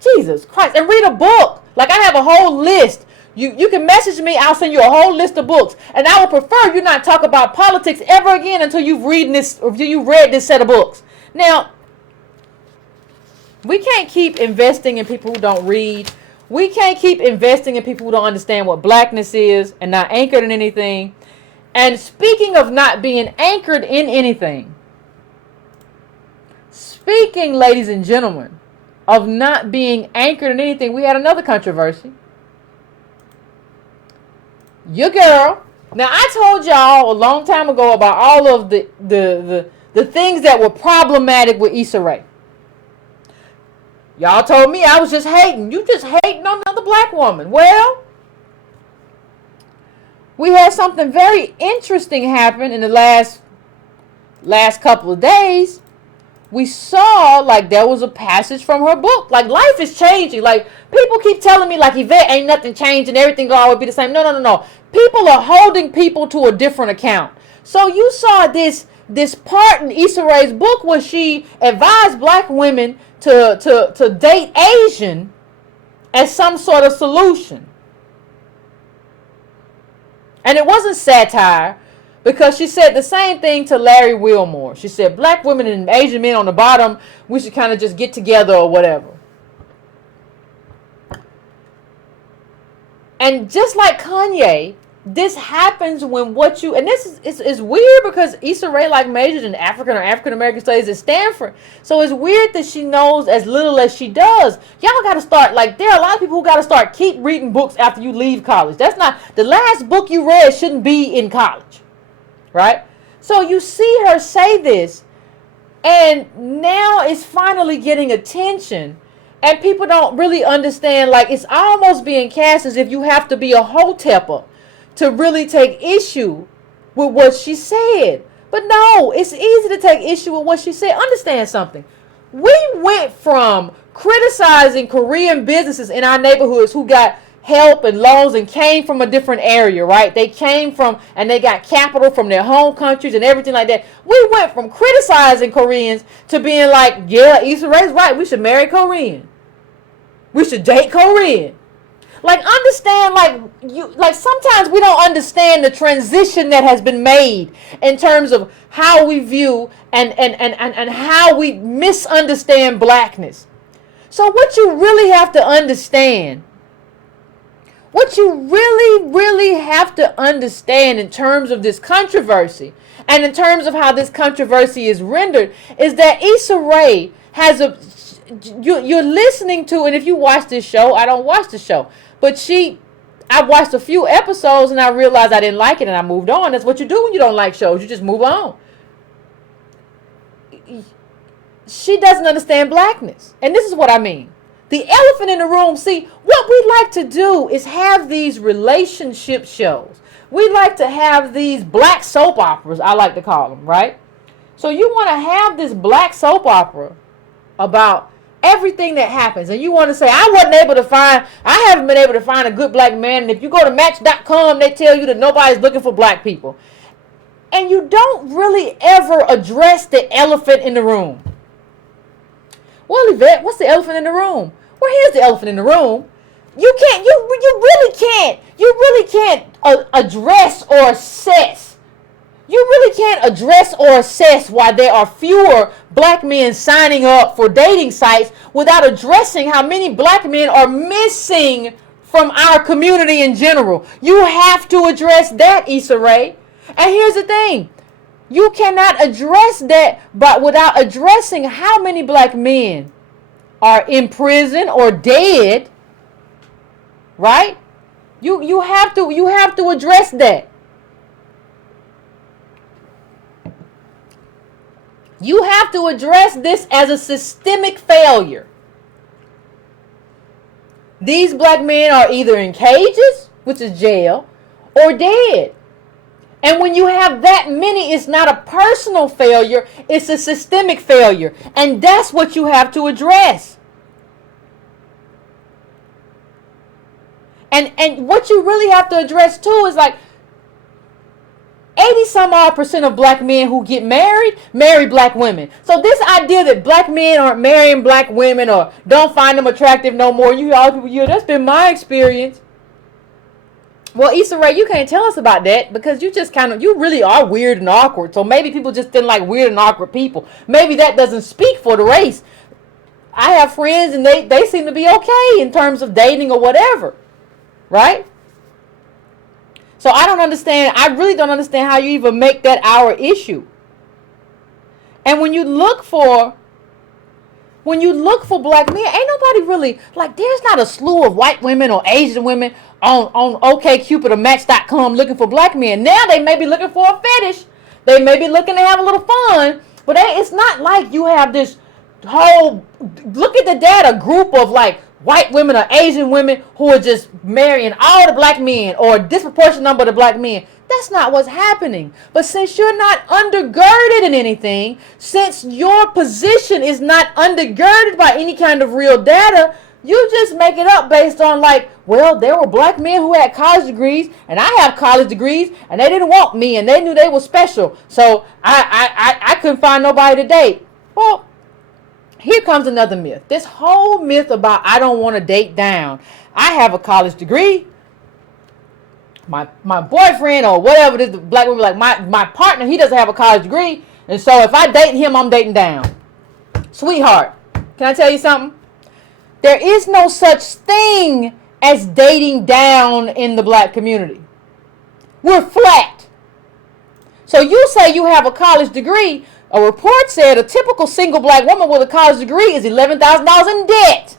Jesus Christ. And read a book. Like, I have a whole list. You can message me. I'll send you a whole list of books. And I would prefer you not talk about politics ever again until you've read this set of books. Now, we can't keep investing in people who don't read. We can't keep investing in people who don't understand what blackness is and not anchored in anything. And speaking of not being anchored in anything, speaking, ladies and gentlemen, of not being anchored in anything, we had another controversy. Your girl. Now, I told y'all a long time ago about all of the things that were problematic with Issa Rae. Y'all told me I was just hating. You just hating on another black woman. Well, we had something very interesting happen in the last couple of days. We saw like there was a passage from her book. Like, life is changing. Like, people keep telling me like, Yvette, ain't nothing changing. Everything will always be the same. No. People are holding people to a different account. So you saw this part in Issa Rae's book where she advised black women to date Asian as some sort of solution. And it wasn't satire. Because she said the same thing to Larry Wilmore. She said, black women and Asian men on the bottom, we should kind of just get together or whatever. And just like Kanye, this happens when and this is weird because Issa Rae like majored in African or African American studies at Stanford. So it's weird that she knows as little as she does. Y'all got to start, like, there are a lot of people who got to start keep reading books after you leave college. That's not, the last book you read shouldn't be in college. Right? So you see her say this, and now it's finally getting attention, and people don't really understand. Like, it's almost being cast as if you have to be a hotepper to really take issue with what she said. But no, it's easy to take issue with what she said. Understand something. We went from criticizing Korean businesses in our neighborhoods who got help and loans and came from a different area, right? They came from, and they got capital from their home countries and everything like that. We went from criticizing Koreans to being like, yeah, Issa Rae's right. We should marry Korean. We should date Korean. Like, understand, like sometimes we don't understand the transition that has been made in terms of how we view and how we misunderstand blackness. So what you really have to understand, what you really have to understand in terms of this controversy and in terms of how this controversy is rendered is that Issa Rae has you're listening to, and if you watch this show, I don't watch the show, but I watched a few episodes and I realized I didn't like it and I moved on. That's what you do when you don't like shows. You just move on. She doesn't understand blackness. And this is what I mean. The elephant in the room, see, what we like to do is have these relationship shows. We like to have these black soap operas, I like to call them, right? So you want to have this black soap opera about everything that happens. And you want to say, I haven't been able to find a good black man. And if you go to Match.com, they tell you that nobody's looking for black people. And you don't really ever address the elephant in the room. Well, Yvette, what's the elephant in the room? Well, here's the elephant in the room. You really can't address or assess. You really can't address or assess why there are fewer black men signing up for dating sites without addressing how many black men are missing from our community in general. You have to address that, Issa Rae. And here's the thing. You cannot address that but without addressing how many black men are in prison or dead. Right? You have to address that. You have to address this as a systemic failure. These black men are either in cages, which is jail, or dead. And when you have that many, it's not a personal failure, it's a systemic failure. And that's what you have to address. And what you really have to address too is like 80 some odd % of black men who get married, marry black women. So this idea that black men aren't marrying black women or don't find them attractive no more, you hear all people, yeah, that's been my experience. Well, Issa Rae, you can't tell us about that because you really are weird and awkward. So maybe people just didn't like weird and awkward people. Maybe that doesn't speak for the race. I have friends and they seem to be okay in terms of dating or whatever. Right? So I really don't understand how you even make that our issue. And when you look for black men, ain't nobody really, like, there's not a slew of white women or Asian women on OkCupid or Match.com looking for black men. Now they may be looking for a fetish. They may be looking to have a little fun. But it's not like you have this whole, look at the data, group of like white women or Asian women who are just marrying all the black men or a disproportionate number of the black men. That's not what's happening. But since you're not undergirded in anything, since your position is not undergirded by any kind of real data, you just make it up based on like, well, there were black men who had college degrees and I have college degrees and they didn't want me and they knew they were special. So I couldn't find nobody to date. Well, here comes another myth. This whole myth about I don't want to date down. I have a college degree. My boyfriend or whatever it is, the black woman, like my partner, he doesn't have a college degree. And so if I date him, I'm dating down. Sweetheart, can I tell you something? There is no such thing as dating down in the black community. We're flat. So you say you have a college degree. A report said a typical single black woman with a college degree is $11,000 in debt.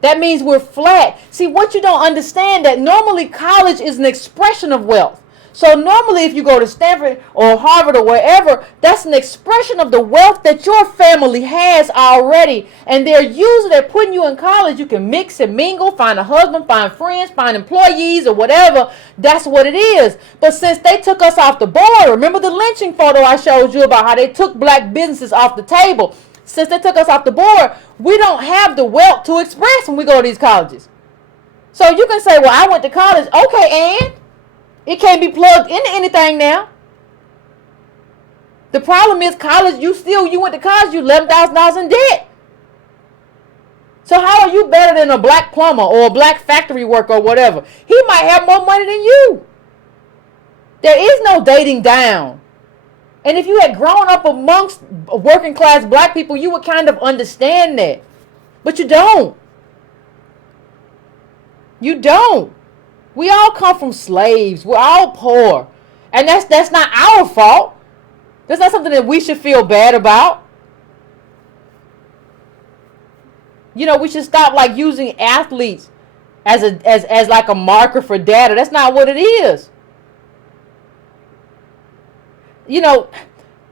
That means we're flat. See, what you don't understand, that normally college is an expression of wealth. So normally if you go to Stanford or Harvard or wherever, that's an expression of the wealth that your family has already. And they're putting you in college. You can mix and mingle, find a husband, find friends, find employees or whatever. That's what it is. But since they took us off the board, remember the lynching photo I showed you about how they took black businesses off the table? Since they took us off the board, we don't have the wealth to express when we go to these colleges. So you can say, well, I went to college. Okay, and? It can't be plugged into anything now. The problem is college, you went to college, you $11,000 in debt. So how are you better than a black plumber or a black factory worker or whatever? He might have more money than you. There is no dating down. And if you had grown up amongst working class black people, you would kind of understand that. But you don't. You don't. We all come from slaves. We're all poor. And that's not our fault. That's not something that we should feel bad about. You know, we should stop like using athletes as like a marker for data. That's not what it is. You know,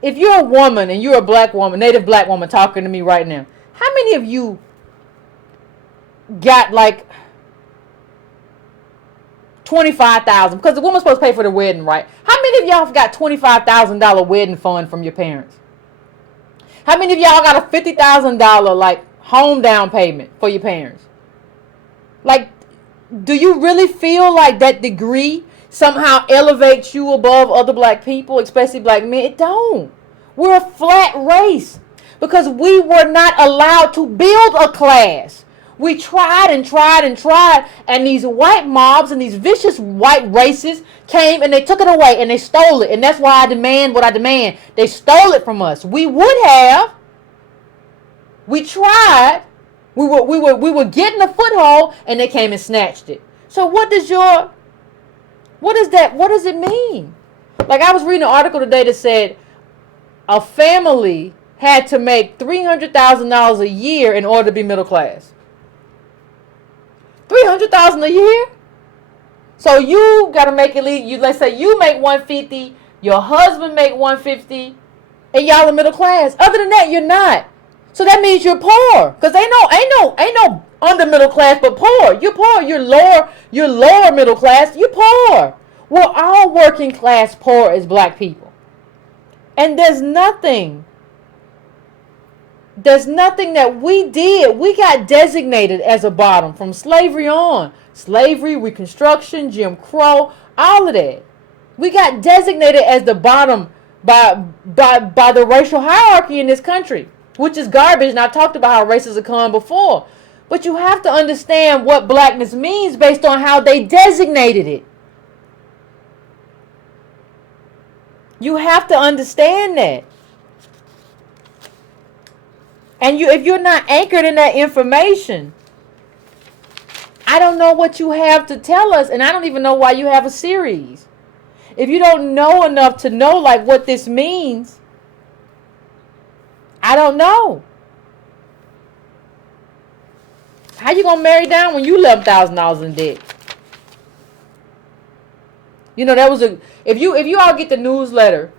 if you're a woman and you're a black woman, native black woman talking to me right now, how many of you got like $25,000? Because the woman's supposed to pay for the wedding, right? How many of y'all got $25,000 wedding fund from your parents? How many of y'all got a $50,000 like home down payment for your parents? Like, do you really feel like that degree somehow elevates you above other black people, especially black men? It don't. We're a flat race because we were not allowed to build a class. We tried and tried and tried, and these white mobs and these vicious white racists came and they took it away and they stole it. And that's why I demand what I demand. They stole it from us. We would have. We tried. We were getting a foothold, and they came and snatched it. So what does it mean? Like, I was reading an article today that said a family had to make $300,000 a year in order to be middle class. $300,000 a year. So you gotta make at least, let's say you make $150, your husband make $150, and y'all are middle class. Other than that, you're not. So that means you're poor. Cause ain't no under middle class but poor. You're poor. You're lower middle class. You're poor. We're all working class poor as black people. And there's nothing that we did. We got designated as a bottom from slavery on. Slavery, Reconstruction, Jim Crow, all of that. We got designated as the bottom by the racial hierarchy in this country, which is garbage. And I've talked about how races have come before. But you have to understand what blackness means based on how they designated it. You have to understand that. And if you're not anchored in that information, I don't know what you have to tell us, and I don't even know why you have a series. If you don't know enough to know like what this means, I don't know. How you gonna marry down when you $11,000 in debt? You know, if you all get the newsletter,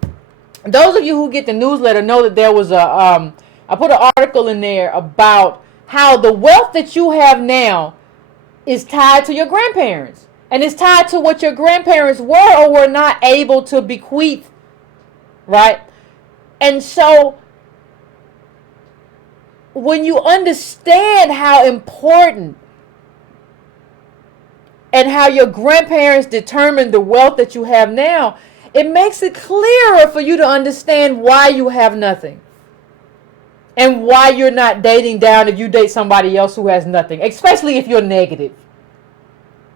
those of you who get the newsletter know that there was I put an article in there about how the wealth that you have now is tied to your grandparents. And it's tied to what your grandparents were or were not able to bequeath. Right? And so, when you understand how important and how your grandparents determined the wealth that you have now, it makes it clearer for you to understand why you have nothing. And why you're not dating down if you date somebody else who has nothing. Especially if you're negative.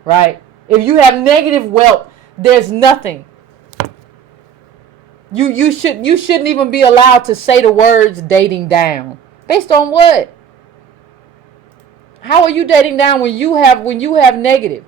Right? If you have negative wealth, there's nothing. You shouldn't even be allowed to say the words dating down. Based on what? How are you dating down when you have negative?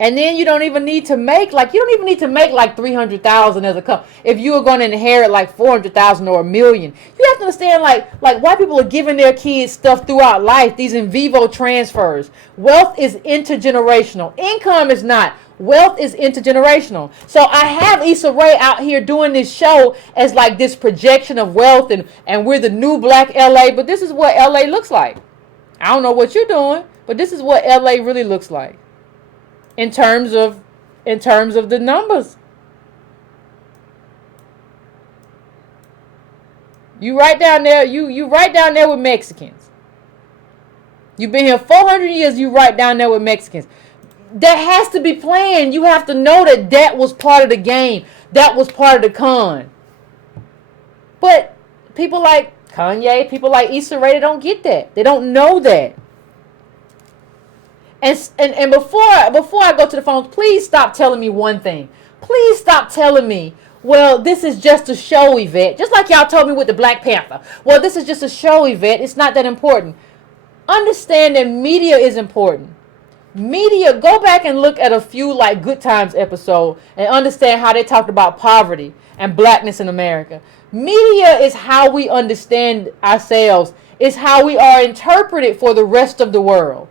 And then you don't even need to make like $300,000 as a couple. If you are going to inherit like $400,000 or $1 million, you have to understand like white people are giving their kids stuff throughout life. These in vivo transfers. Wealth is intergenerational. Income is not. Wealth is intergenerational. So I have Issa Rae out here doing this show as like this projection of wealth and we're the new black LA, but this is what LA looks like. I don't know what you're doing, but this is what LA really looks like. In terms of the numbers. You right down there, you right down there with Mexicans. You've been here 400 years, you right down there with Mexicans. That has to be planned. You have to know that was part of the game. That was part of the con. But people like Kanye, people like Issa Rae, they don't get that. They don't know that. And before I go to the phones, please stop telling me one thing. Please stop telling me, well, this is just a show, Yvette. Just like y'all told me with the Black Panther. Well, this is just a show, Yvette. It's not that important. Understand that media is important. Media, go back and look at a few like Good Times episode and understand how they talked about poverty and blackness in America. Media is how we understand ourselves. It's how we are interpreted for the rest of the world.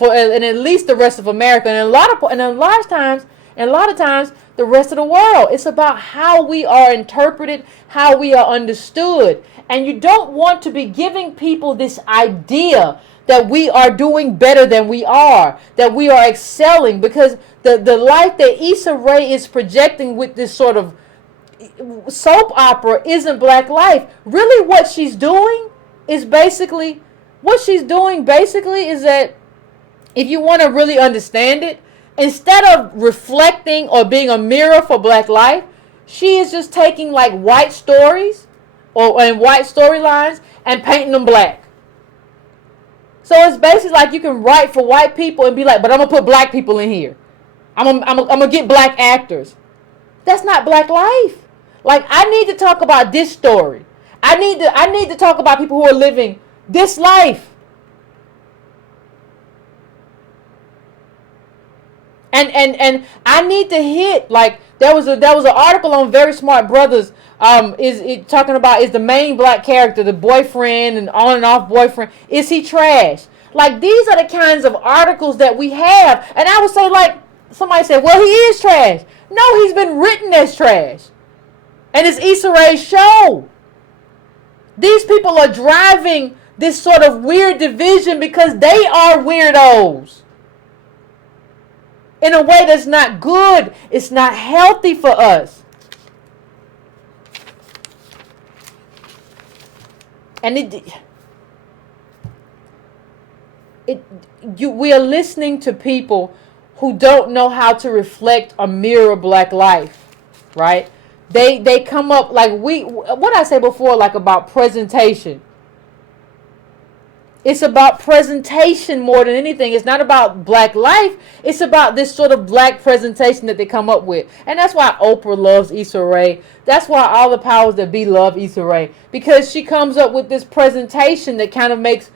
And at least the rest of America, and a lot of times And a lot of times, the rest of the world. It's about how we are interpreted, how we are understood. And you don't want to be giving people this idea that we are doing better than we are, that we are excelling, because the life that Issa Rae is projecting with this sort of soap opera isn't black life. Really what she's doing is basically is that if you want to really understand it, instead of reflecting or being a mirror for black life, she is just taking like white stories and white storylines and painting them black. So it's basically like you can write for white people and be like, but I'm going to put black people in here. I'm going to get black actors. That's not black life. Like, I need to talk about this story. I need to talk about people who are living this life. And I need to hit, like, there was an article on Very Smart Brothers is it talking about, is the main black character, the boyfriend and on and off boyfriend, is he trash? Like, these are the kinds of articles that we have. And I would say, like, somebody said, well, he is trash. No, he's been written as trash. And it's Issa Rae's show. These people are driving this sort of weird division because they are weirdos. In a way that's not good. It's not healthy for us. And we are listening to people who don't know how to reflect or mirror black life, right? They come up like what I said before, like about presentation. It's about presentation more than anything. It's not about black life. It's about this sort of black presentation that they come up with. And that's why Oprah loves Issa Rae. That's why all the powers that be love Issa Rae. Because she comes up with this presentation that kind of makes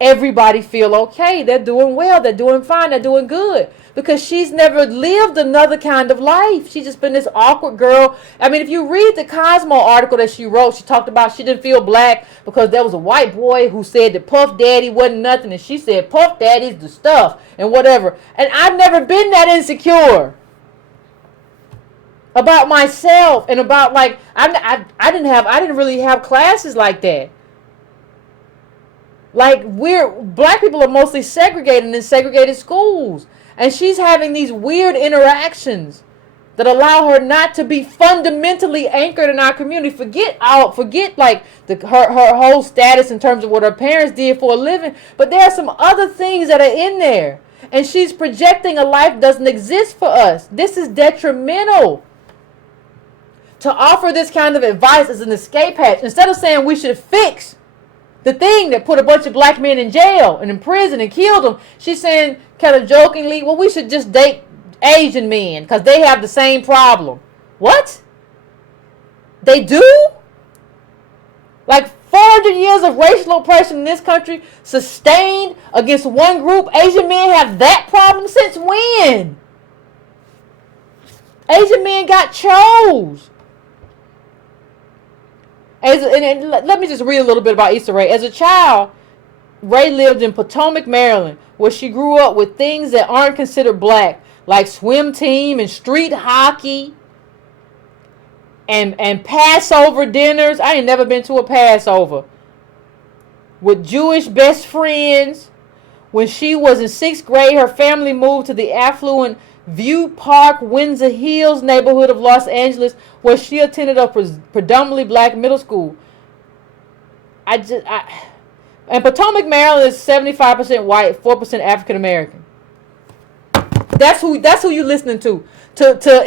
everybody feel okay. They're doing well. They're doing fine. They're doing good. Because she's never lived another kind of life. She's just been this awkward girl. I mean, if you read the Cosmo article that she wrote, she talked about she didn't feel black because there was a white boy who said that Puff Daddy wasn't nothing. And she said, Puff Daddy's the stuff and whatever. And I've never been that insecure about myself and about, like, I didn't really have classes like that. Like, black people are mostly segregated in segregated schools. And she's having these weird interactions that allow her not to be fundamentally anchored in our community. Forget like her whole status in terms of what her parents did for a living. But there are some other things that are in there. And she's projecting a life that doesn't exist for us. This is detrimental. To offer this kind of advice as an escape hatch, instead of saying we should fix the thing that put a bunch of black men in jail and in prison and killed them, she's saying kind of jokingly, well, we should just date Asian men because they have the same problem. What? They do? Like 400 years of racial oppression in this country sustained against one group. Asian men have that problem since when? Asian men got chose. And let me just read a little bit about Issa Rae. As a child, Rae lived in Potomac, Maryland, where she grew up with things that aren't considered black, like swim team and street hockey and Passover dinners. I ain't never been to a Passover. With Jewish best friends. When she was in 6th grade, her family moved to the affluent View Park, Windsor Hills neighborhood of Los Angeles, where she attended a predominantly black middle school. And Potomac, Maryland is 75% white, 4% African American. That's who you listening to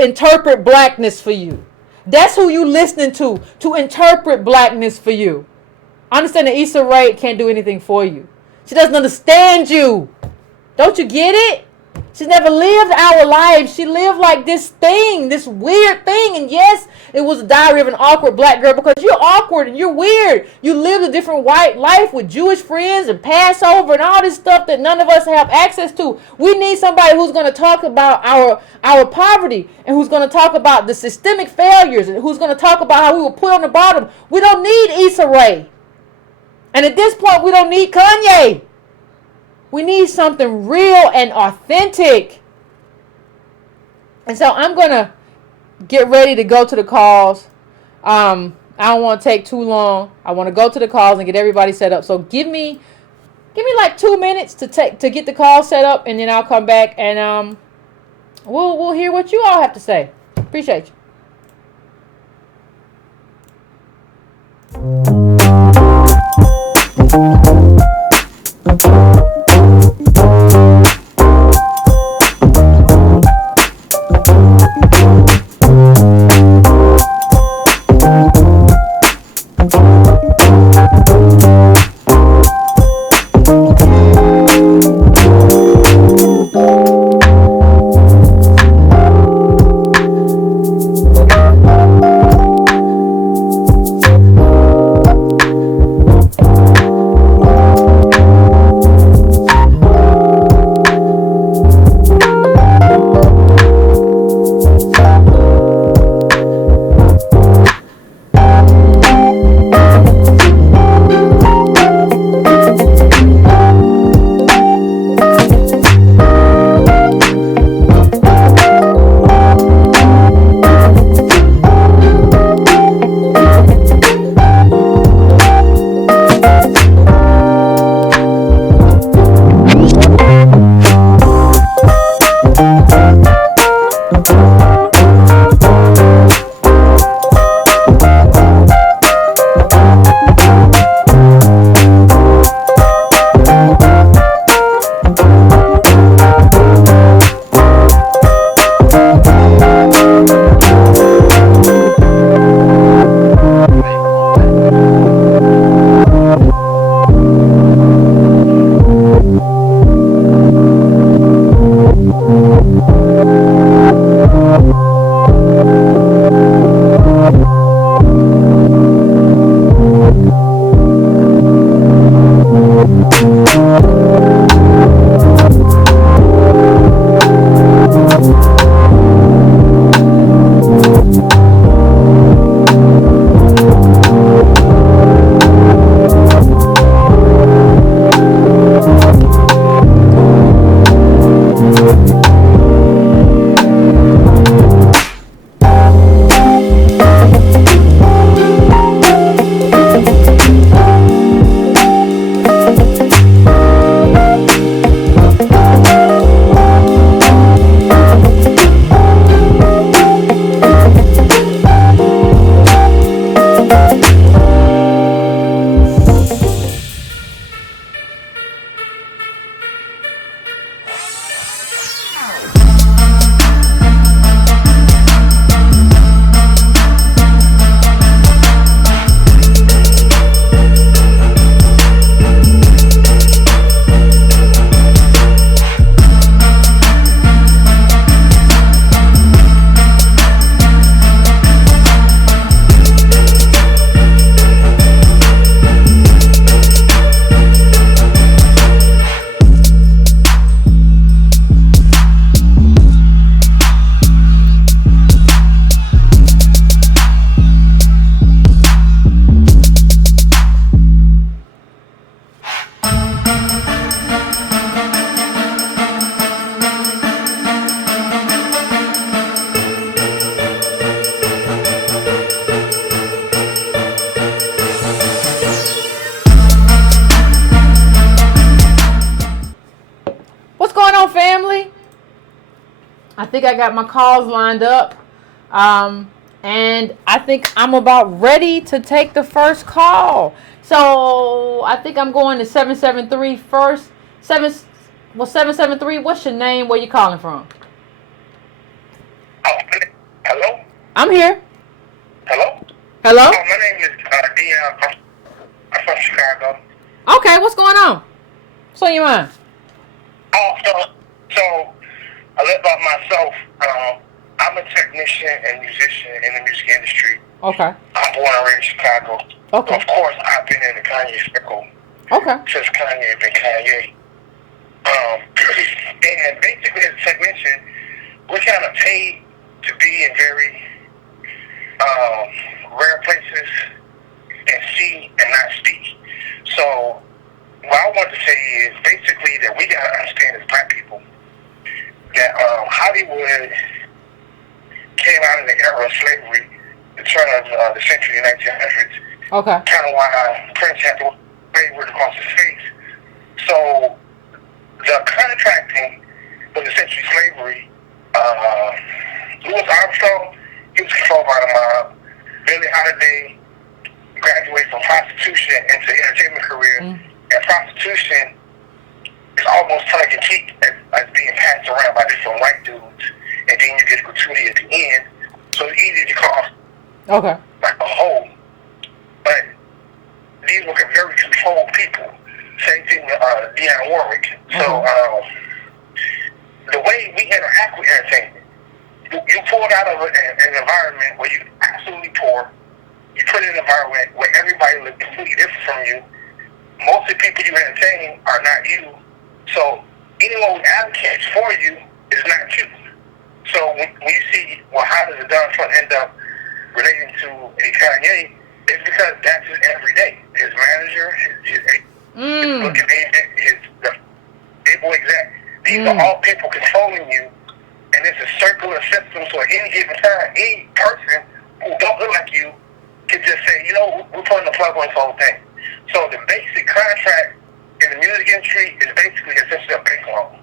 interpret blackness for you. That's who you listening to interpret blackness for you. Understand that Issa Rae can't do anything for you. She doesn't understand you. Don't you get it? She's never lived our lives. She lived like this thing, this weird thing. And yes, it was a diary of an awkward black girl because you're awkward and you're weird. You lived a different white life with Jewish friends and Passover and all this stuff that none of us have access to. We need somebody who's going to talk about our poverty and who's going to talk about the systemic failures and who's going to talk about how we were put on the bottom. We don't need Issa Rae. And at this point, we don't need Kanye. We need something real and authentic. And so I'm going to get ready to go to the calls. I don't want to take too long. I want to go to the calls and get everybody set up. So give me like 2 minutes to get the call set up, and then I'll come back and we'll hear what you all have to say. Appreciate you. Family, I think I got my calls lined up, and I think I'm about ready to take the first call. So I think I'm going to 773 first. 773. What's your name? Where you calling from? Hello? I'm here. Hello? Hello? Oh, my name is Dion. I'm from Chicago. Okay, what's going on? What's on your mind? Oh, so a little about myself. I'm a technician and musician in the music industry. Okay. I'm born and raised in Chicago. Okay. So of course, I've been in the Kanye circle. Okay. Since Kanye been Kanye. And basically, as a technician, we're kind of paid to be in very rare places and see and not speak. So what I want to say is basically that we got to understand as black people that Hollywood came out of the era of slavery, the turn of the century, the 1900s. Okay. Kind of why Prince had to wavered across his face. So the contracting was essentially slavery. Louis Armstrong, he was controlled by the mob. Billie Holiday graduated from prostitution into the entertainment career. And prostitution is almost tongue in cheek as being passed around by different white dudes. And then you get gratuity at the end. So it's easy to call like a whole. But these were very controlled people. Same thing with Dionne Warwick. So the way we interact with entertainment, you pulled out of an environment where you're absolutely poor. You put in an environment where everybody looks completely different from you. Most of the people you entertain are not you. So anyone who advocates for you is not you. So when you see, well, how does a Donald Trump end up relating to a Kanye, it's because that's his everyday. His manager, his booking agent, his able exec. These are all people controlling you. And it's a circular system, so at any given time, any person who don't look like you can just say, you know, we're putting the plug on this whole thing. So the basic contract in the music industry is basically essentially a bank loan,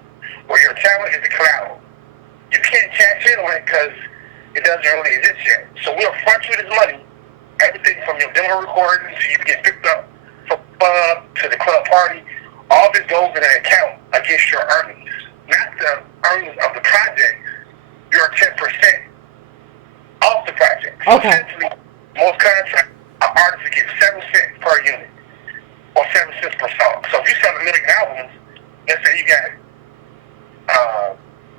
where your talent is a collateral. You can't cash in on it because it doesn't really exist yet. So we'll front you this money, everything from your demo recordings to you get picked up from the club to the club party. All this goes in an account against your earnings, not the earnings of the project. You're 10% off the project. So essentially, most contracts, artists get 7 cents per unit, or 7 cents per song. So if you sell 1 million albums, let's say you got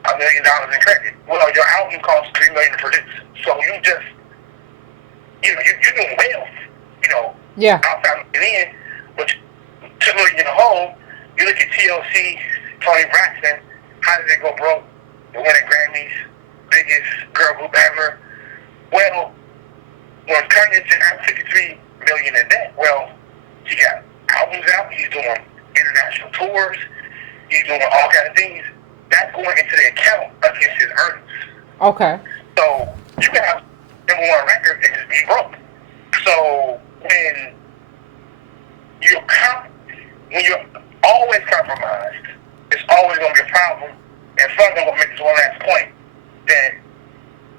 $1 million in credit. Well, your album costs $3 million to produce. So you just, you're doing well, outside looking in, but $2 million in the hole. You look at TLC, Tony Braxton, how did they go broke? They win at Grammys, biggest girl group ever. Well, when Kanye said I'm 53 million in debt, well, he got albums out, he's doing international tours, he's doing all kinds of things. That's going into the account against his earnings. So you can have number one record and just be broke. So when you're always compromised, it's always going to be a problem. And further, I'm going to make this one last point, that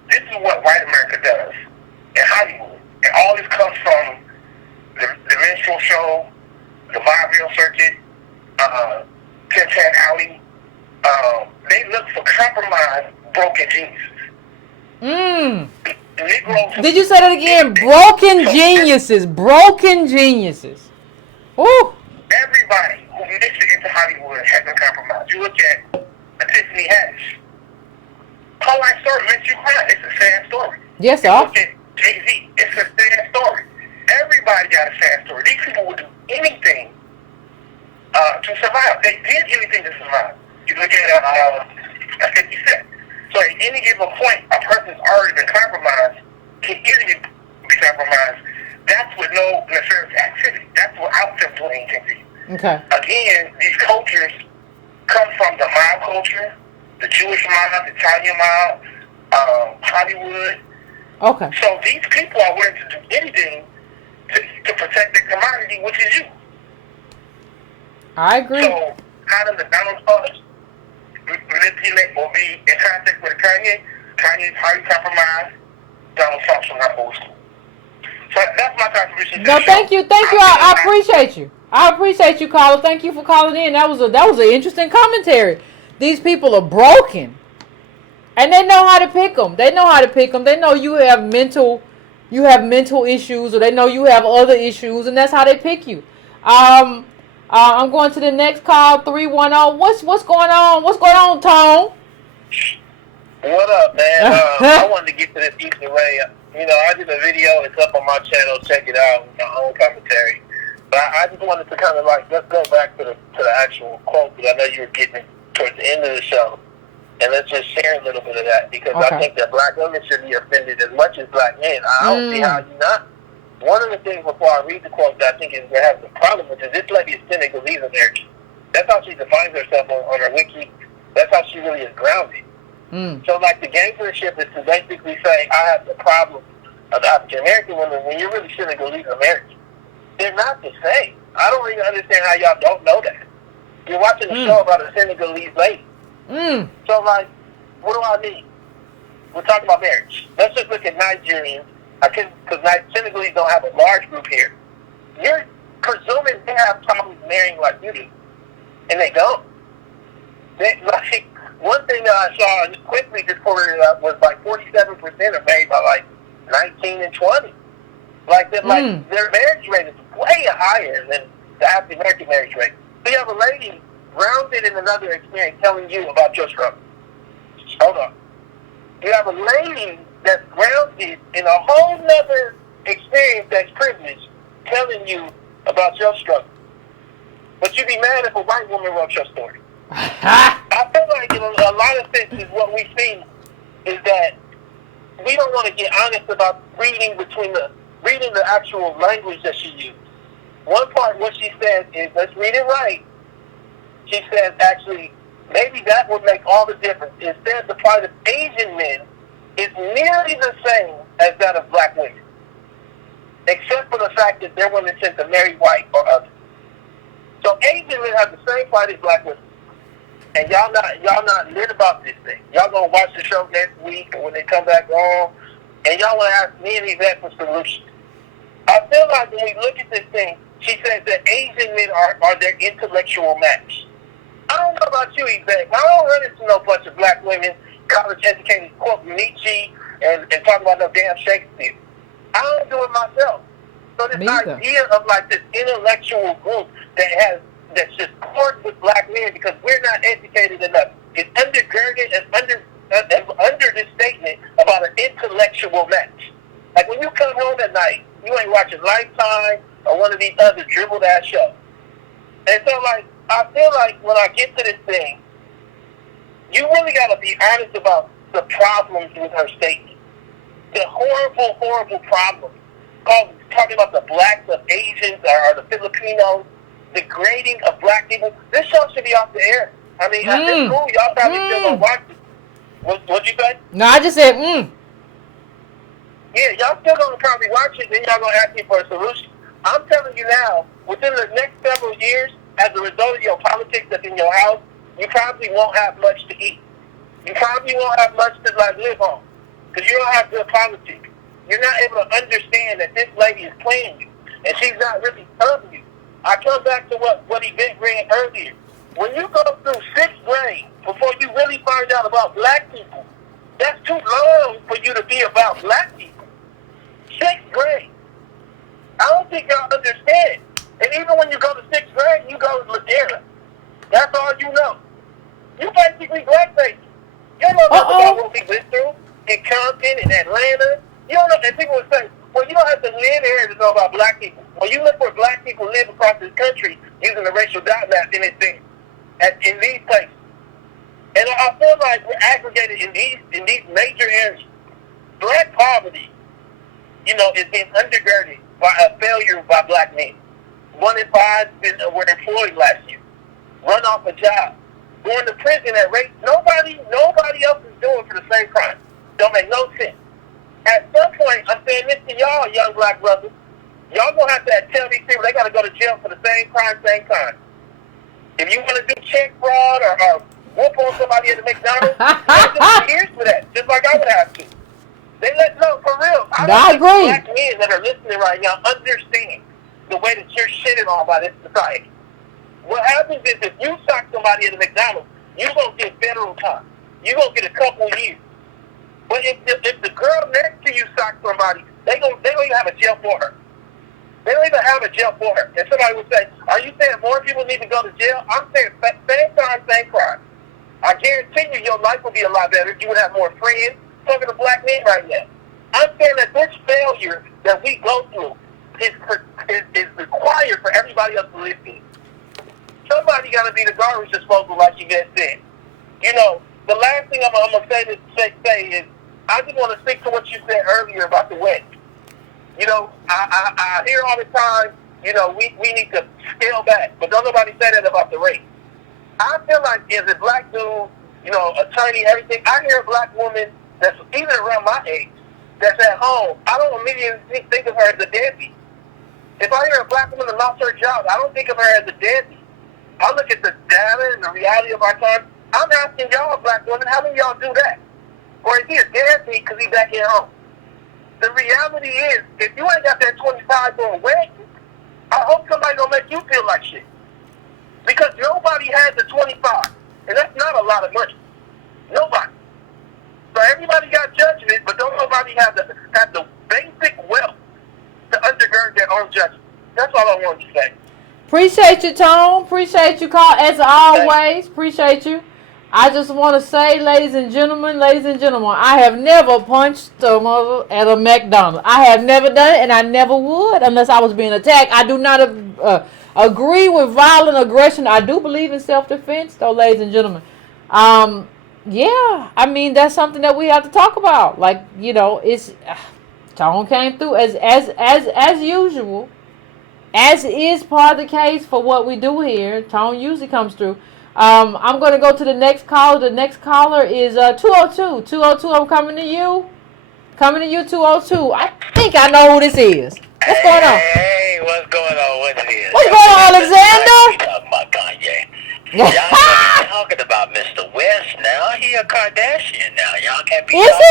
this is what white America does in Hollywood. And all this comes from the minstrel show, the vaudeville circuit, Tin Pan Alley. They look for compromised, broken geniuses. Negroes, did you say that again? Broken geniuses. Broken geniuses. Woo! Everybody who makes it into Hollywood has been compromised. You look at Tiffany Haddish. Her life story makes you cry. It's a sad story. Yes, sir. Look at Jay-Z. It's a sad story. Everybody got a sad story. These people would do anything to survive. They did anything to survive. You look at 50 Cent. So at any given point, a person's already been compromised, can easily be compromised. That's with no nefarious activity. That's without them doing anything to you. Again, these cultures come from the mob culture, the Jewish mob, the Italian mob, Hollywood. So these people are willing to do anything to protect the commodity, which is you. I agree. So how does the Donald Trump manipulate or be in contact with Kanye? Kanye's highly compromised. Donald Trump's from that old school. So that's my contribution. No, thank you. I appreciate you. I appreciate you, caller. Thank you for calling in. That was an interesting commentary. These people are broken, and they know how to pick them. They know you have mental issues, or they know you have other issues, and that's how they pick you. I'm going to the next call, 310. What's going on? What's going on, Tone? What up, man? I wanted to get to this Issa Rae. I did a video. It's up on my channel. Check it out. My own commentary. But I just wanted to kind of let's go back to the actual quote, because I know you were getting towards the end of the show. And let's just share a little bit of that, because I think that black women should be offended as much as black men. I don't see how you're not. One of the things before I read the quote that I think is we're having a problem with is this lady is cynical. These Americans. That's how she defines herself on her wiki. That's how she really is grounded. So, like, the gamesmanship is to basically say, I have the problem of African American women when you're really Senegalese American. They're not the same. I don't even understand how y'all don't know that. You're watching a show about a Senegalese lady. So, like, what do I mean? We're talking about marriage. Let's just look at Nigerians. Because Senegalese don't have a large group here. You're presuming they have problems marrying like you do. And they don't. Like, one thing that I saw and quickly just quoted it up was like 47% are married by like 19 and 20. Like, their marriage rate is way higher than the African American marriage rate. So you have a lady grounded in another experience telling you about your struggle. Hold on. You have a lady that's grounded in a whole nother experience that's privileged telling you about your struggle. But you'd be mad if a white woman wrote your story. I feel like in a lot of senses what we see is that we don't want to get honest about reading the actual language that she used. One part, what she says is, let's read it right. She says, actually, maybe that would make all the difference. It says the plight of Asian men is nearly the same as that of black women, except for the fact that their women tend to marry white or others. So Asian men have the same plight as black women. And y'all not lit about this thing. Y'all gonna watch the show next week or when they come back on, and y'all wanna ask me and Yvette for solutions. I feel like when we look at this thing, she says that Asian men are their intellectual match. I don't know about you, Yvette. I don't run into no bunch of black women, college educated, quote Nietzsche, and talk about no damn Shakespeare. I don't do it myself. So this idea of like this intellectual group that's just courted with black men because we're not educated enough is undergirded and under this statement about an intellectual match. Like when you come home at night, you ain't watching Lifetime or one of these other dribbled ass shows. And so like I feel like when I get to this thing, you really gotta be honest about the problems with her statement. The horrible, horrible problems. Talking about the blacks, the Asians, or the Filipinos, degrading of black people. This show should be off the air. I mean, at this school, y'all probably still gonna watch it. What'd you say? No, I just said, Yeah, y'all still gonna probably watch it, then y'all gonna ask me for a solution. I'm telling you now, within the next several years, as a result of your politics that's in your house, you probably won't have much to eat. You probably won't have much to live on, because you don't have good politics. You're not able to understand that this lady is playing you, and she's not really serving you. I come back to what Yvette read earlier. When you go through 6th grade before you really find out about black people, that's too long for you to be about black people. 6th grade. I don't think y'all understand. And even when you go to 6th grade, you go to Ladera. That's all you know. You basically blackface. You don't know nothing about what we went through in Compton, in Atlanta. You don't know, and people would say, well, you don't have to live here to know about black people. When you look where black people live across this country using the racial dot map in these places. And I feel like we're aggregated in these major areas. Black poverty, is being undergirded by a failure by black men. 1 in 5 were employed last year. Run off a job. Going to prison at rates nobody else is doing for the same crime. Don't make no sense. At some point, I'm saying this to y'all, young black brothers, y'all gonna have to tell these people they gotta go to jail for the same crime, same time. If you wanna do check fraud or whoop on somebody at the McDonald's, you have to years for that, just like I would have to. They for real. I don't think black men that are listening right now understand the way that you're shitted on by this society. What happens is if you sock somebody at a McDonald's, you're gonna get federal time. You're gonna get a couple of years. But if the girl next to you socks somebody, they don't even have a jail for her. They don't even have a jail for her. And somebody would say, are you saying more people need to go to jail? I'm saying same time, same crime. I guarantee you your life will be a lot better. You would have more friends. Talking to black men right now. I'm saying that this failure that we go through is required for everybody else to live in. Somebody got to be the garbage disposal, like you just said. The last thing I'm going to say is, I just want to stick to what you said earlier about the wedding. I hear all the time, we need to scale back, but don't nobody say that about the race. I feel like as a black dude, attorney, everything. I hear a black woman that's even around my age that's at home. I don't immediately think of her as a deadbeat. If I hear a black woman that lost her job, I don't think of her as a deadbeat. I look at the data and the reality of our time. I'm asking y'all, black women, how many of y'all do that? Or is he a deadbeat because he's back at home? The reality is, if you ain't got that 25 for a wedding, I hope somebody don't make you feel like shit. Because nobody has the 25. And that's not a lot of money. Nobody. So everybody got judgment, but don't nobody have the basic wealth to undergird their own judgment. That's all I wanted to say. Appreciate you, Tone. Appreciate you, Carl, as always. Appreciate you. I just want to say, ladies and gentlemen, I have never punched a mother at a McDonald's. I have never done it, and I never would unless I was being attacked. I do not agree with violent aggression. I do believe in self-defense, though, ladies and gentlemen. Yeah, I mean, that's something that we have to talk about. Like, it's Tone came through as usual. As is part of the case for what we do here, Tone usually comes through. I'm going to go to the next caller. The next caller is 202. 202, I'm coming to you. Coming to you, 202. I think I know who this is. What's going on? Hey, what's going on? What it is? What's going on, Alexander? We talking about Kanye. Y'all can't be talking about Mr. West now. He a Kardashian now. Y'all can't be Is he?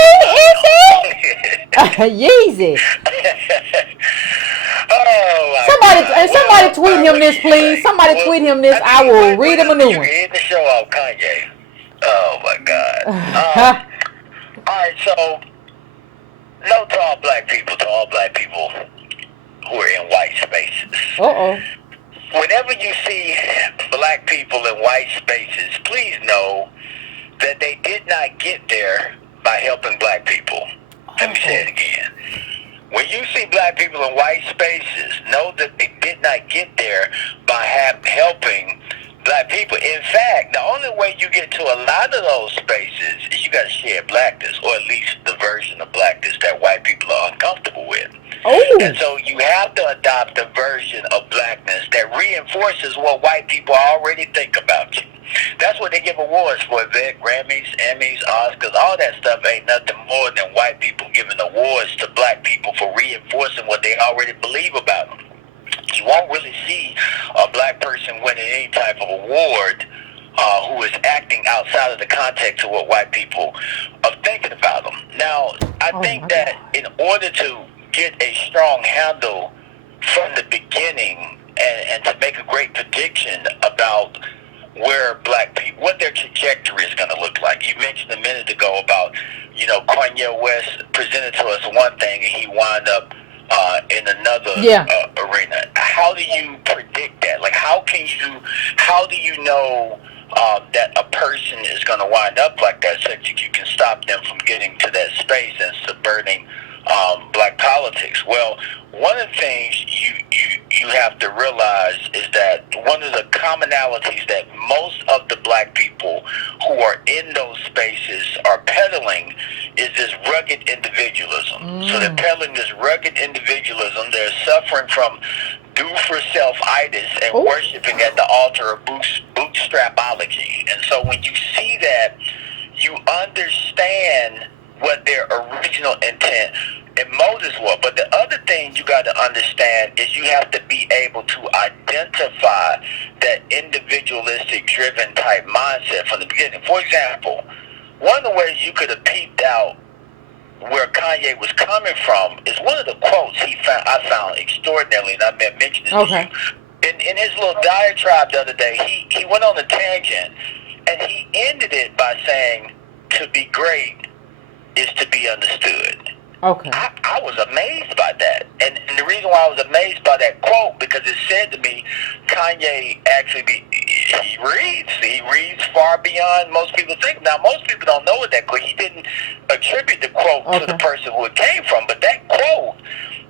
Yeezy. Somebody tweet him this, please. Somebody tweet him this. I will read him a new one. You can end the show off, Kanye. Oh, my God. All right, so, note to all black people who are in white spaces. Uh-oh. Whenever you see black people in white spaces, please know that they did not get there by helping black people. Let me say it again. When you see black people in white spaces, know that they did not get there by helping black people. In fact, the only way you get to a lot of those spaces is you got to share blackness, or at least the version of blackness that white people are uncomfortable with. Oh. And so you have to adopt a version of blackness that reinforces what white people already think about you. That's what they give awards for, Yvette. Grammys, Emmys, Oscars, all that stuff ain't nothing more than white people giving awards to black people for reinforcing what they already believe about them. You won't really see a black person winning any type of award who is acting outside of the context of what white people are thinking about them. Now, I think that in order to get a strong handle from the beginning and to make a great prediction about where black people, what their trajectory is going to look like. You mentioned a minute ago about, Kanye West presented to us one thing and he wound up in another arena. How do you predict that? Like, how do you know that a person is going to wind up like that so that you can stop them from getting to that space and subverting black politics? Well, one of the things you have to realize is that one of the commonalities that most of the black people who are in those spaces are peddling is this rugged individualism. So they're peddling this rugged individualism. They're suffering from do-for-self-itis and worshiping at the altar of bootstrapology. And so when you see that, you understand what their original intent and motives were. But the other thing you got to understand is you have to be able to identify that individualistic, driven type mindset from the beginning. For example, one of the ways you could have peeped out where Kanye was coming from is one of the quotes I found extraordinarily, and I mentioned it to you. In his little diatribe the other day, he went on a tangent, and he ended it by saying, "To be great is to be understood." Okay. I was amazed by that. And the reason why I was amazed by that quote, because it said to me, Kanye actually, he reads far beyond most people think. Now, most people don't know it that quick. He didn't attribute the quote to the person who it came from, but that quote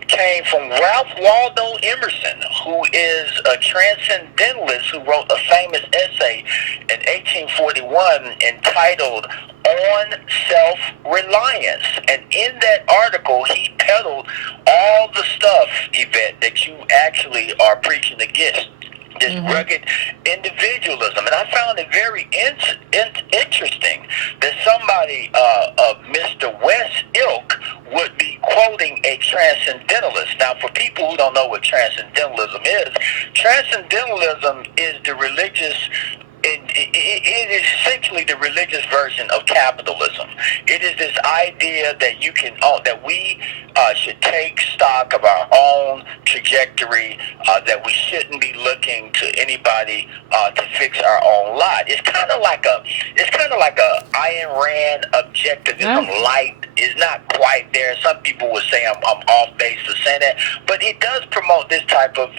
came from Ralph Waldo Emerson, who is a transcendentalist who wrote a famous essay in 1841 entitled On Self-Reliance. And in that article, he peddled all the stuff, Yvette, that you actually are preaching against. This rugged individualism. And I found it very interesting somebody of Mr. West ilk would be quoting a transcendentalist. Now, for people who don't know what transcendentalism is the religious. It is essentially the religious version of capitalism. It is this idea that you can, that we should take stock of our own trajectory, that we shouldn't be looking to anybody to fix our own lot. It's kind of like a Ayn Rand objectivism light. Is not quite there. Some people would say I'm off base for saying that, but it does promote this type of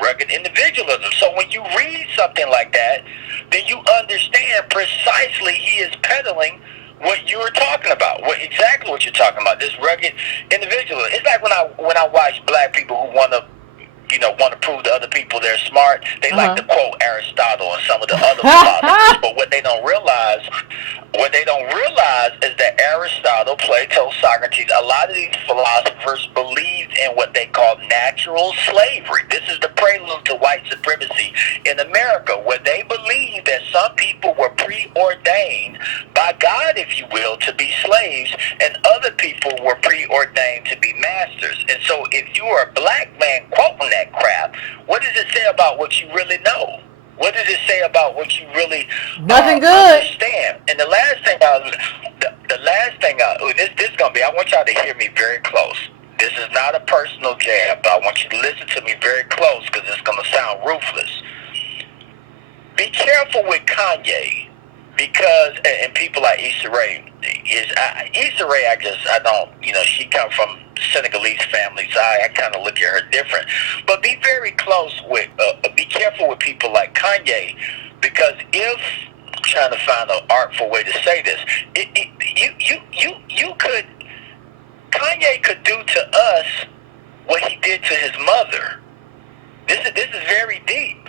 rugged individualism. So when you read something like that, then you understand precisely he is peddling what you were talking about, exactly what you're talking about. This rugged individual. It's like when I watch black people who want to prove to other people they're smart. They like to quote Aristotle and some of the other philosophers, but what they don't realize is that Aristotle, Plato, Socrates, a lot of these philosophers believed in what they call natural slavery. This is the prelude to white supremacy in America, where they believed that some people were preordained by God, if you will, to be slaves, and other people were preordained to be masters. And so if you are a black man quoting that crap, what does it say about what you really know? What does it say about what you really Nothing good. understand? And the last thing, this is gonna be. I want y'all to hear me very close. This is not a personal jab, but I want you to listen to me very close because it's gonna sound ruthless. Be careful with Kanye, because and people like Issa Rae. Issa Rae, I don't, she come from Senegalese family, so I kind of look at her different. But be very close with, be careful with people like Kanye, because if, I'm trying to find an artful way to say this, Kanye could do to us what he did to his mother. This is very deep.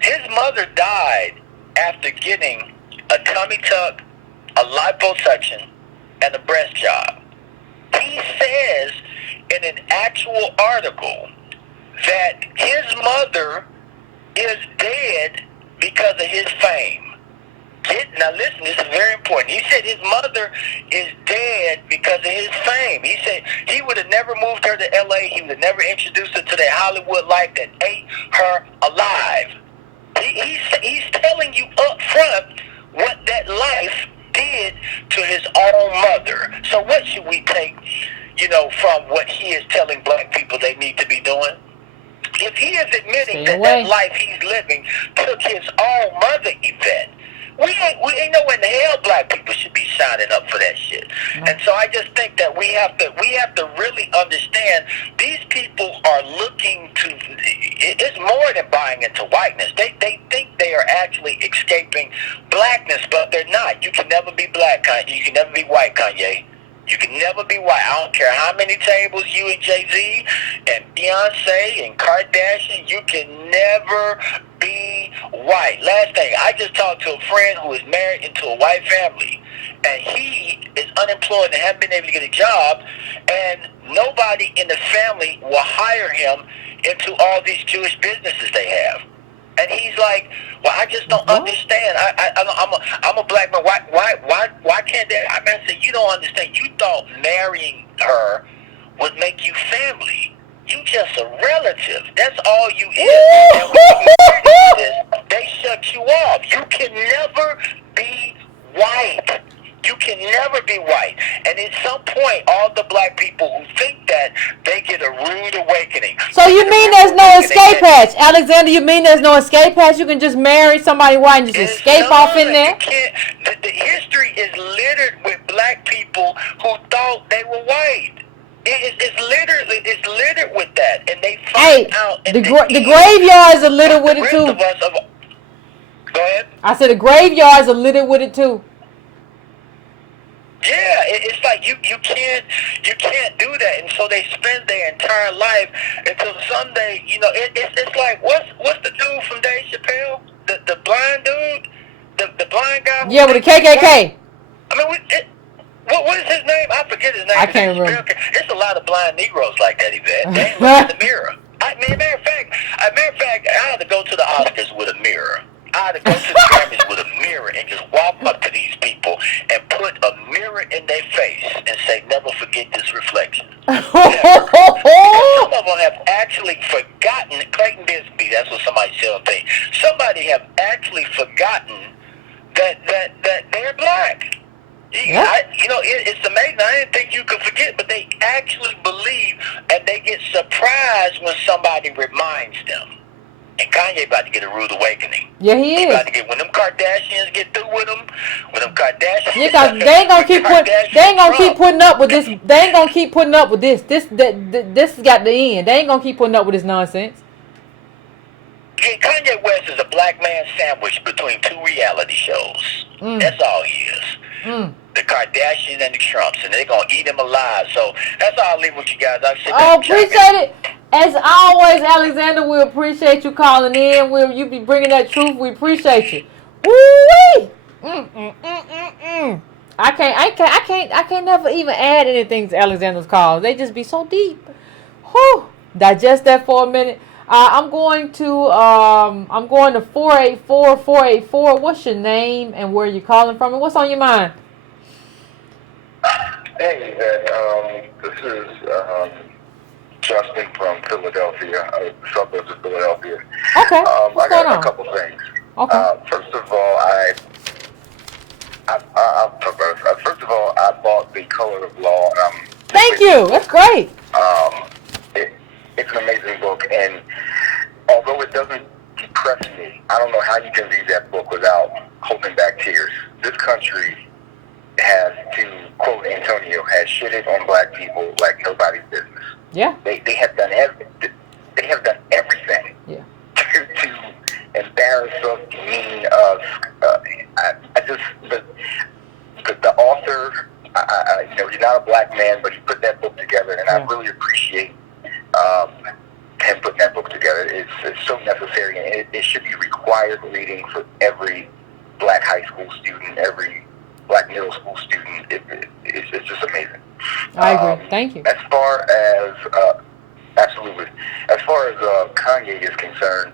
His mother died after getting a tummy tuck, a liposuction, and a breast job. He says in an actual article that his mother is dead because of his fame. Now listen, this is very important. He said his mother is dead because of his fame. He said he would have never moved her to L.A. He would have never introduced her to that Hollywood life that ate her alive. He's telling you up front what that life did to his own mother. So what should we take, from what he is telling black people they need to be doing? If he is admitting that life he's living took his own mother, Yvette, we ain't know in the hell black people should be signing up for that shit. No. And so I just think that we have to really understand these people are looking to, it's more than buying into whiteness. They think they are actually escaping blackness, but they're not. You can never be black, Kanye. You can never be white, Kanye. You can never be white. I don't care how many tables you and Jay-Z and Beyonce and Kardashian, you can never be white. Last thing, I just talked to a friend who is married into a white family, and he is unemployed and hasn't been able to get a job, and nobody in the family will hire him into all these Jewish businesses they have. And he's like, well, I just don't understand. I'm a black man. Why can't that? I said, you don't understand. You thought marrying her would make you family. You just a relative. That's all you is. And when you marry this, they shut you off. You can never be white. You can never be white. And at some point, all the black people who think that, they get a rude awakening. So you mean there's no escape hatch? Alexander, you mean there's no escape hatch? You can just marry somebody white and just escape off in there? You can't. The history is littered with black people who thought they were white. It's littered with that. And they find out. And the graveyards are littered with it too. Go ahead. I said the graveyards are littered with it too. Yeah, it's like you can't do that, and so they spend their entire life until someday, it's like what's the dude from Dave Chappelle, the blind dude, the blind guy? Yeah, with the KKK. What is his name? I forget his name. I can't remember. It's a lot of blind Negroes like that, Yvette. They ain't look in the mirror. Matter of fact, I had to go to the Oscars with a mirror. I had to go to the Grammys with a mirror and just walk up to these people and today. Somebody have actually forgotten that they're black. Yeah. It's amazing. I didn't think you could forget, but they actually believe, and they get surprised when somebody reminds them. And Kanye about to get a rude awakening. Yeah, he is. About to get, when them Kardashians get through with him, when them Kardashians. Yeah, cause they ain't gonna keep keep putting up with this. They ain't gonna keep putting up with this. This got the end. They ain't gonna keep putting up with this nonsense. Yeah, Kanye West is a black man sandwiched between two reality shows. That's all he is. The Kardashians and the Trumps, and they're gonna eat him alive. So that's all I'll leave with you guys. Appreciate it. As always, Alexander, we appreciate you calling in. You be bringing that truth. We appreciate you. Woo-wee! I can't never even add anything to Alexander's calls. They just be so deep. Whew. Digest that for a minute. I'm going to 484. What's your name and where you calling from and what's on your mind? Hey, Yvette, this is Justin from Philadelphia, suburbs of Philadelphia. Okay. I got a couple things. Okay. First of all, I bought The Color of Law. Thank you. That's great. It's an amazing book, and although it doesn't depress me, I don't know how you can read that book without holding back tears. This country has, to quote Antonio, has shitted on black people like nobody's business. Yeah. They have done everything. Yeah. to embarrass us, demean us. The author, he's not a black man, but he put that book together, and I really appreciate him putting that book together. It's so necessary, and it should be required reading for every black high school student, every black middle school student. It's just amazing. I agree. Thank you. As far as absolutely, as far as Kanye is concerned,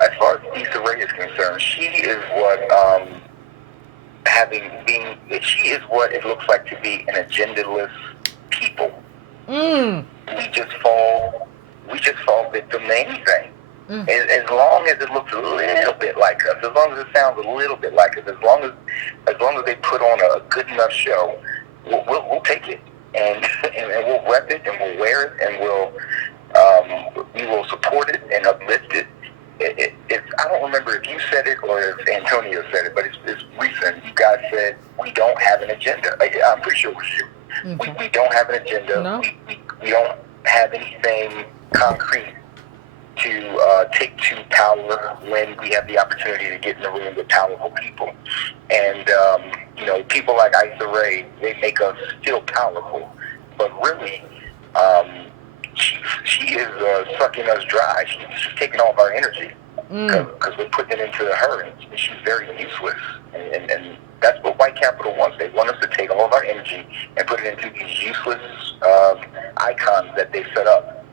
as far as Issa Rae is concerned, she is what it looks like to be an agendaless people. We just fall victim to anything. As long as it looks a little bit like us, as long as it sounds a little bit like us, as long as they put on a good enough show, we'll take it and we'll rep it and we'll wear it and we will support it and uplift it. I don't remember if you said it or if Antonio said it, but it's recent. You guys said we don't have an agenda. I'm pretty sure it was you. Okay. We don't have an agenda. No. We don't have anything concrete to take to power when we have the opportunity to get in the room with powerful people. And, people like Issa Rae, they make us feel powerful. But really, she is sucking us dry. She's taking all of our energy because we're putting it into her, and she's very useless. And that's what white capital wants. They want us to take all of our energy and put it into these useless icons that they set up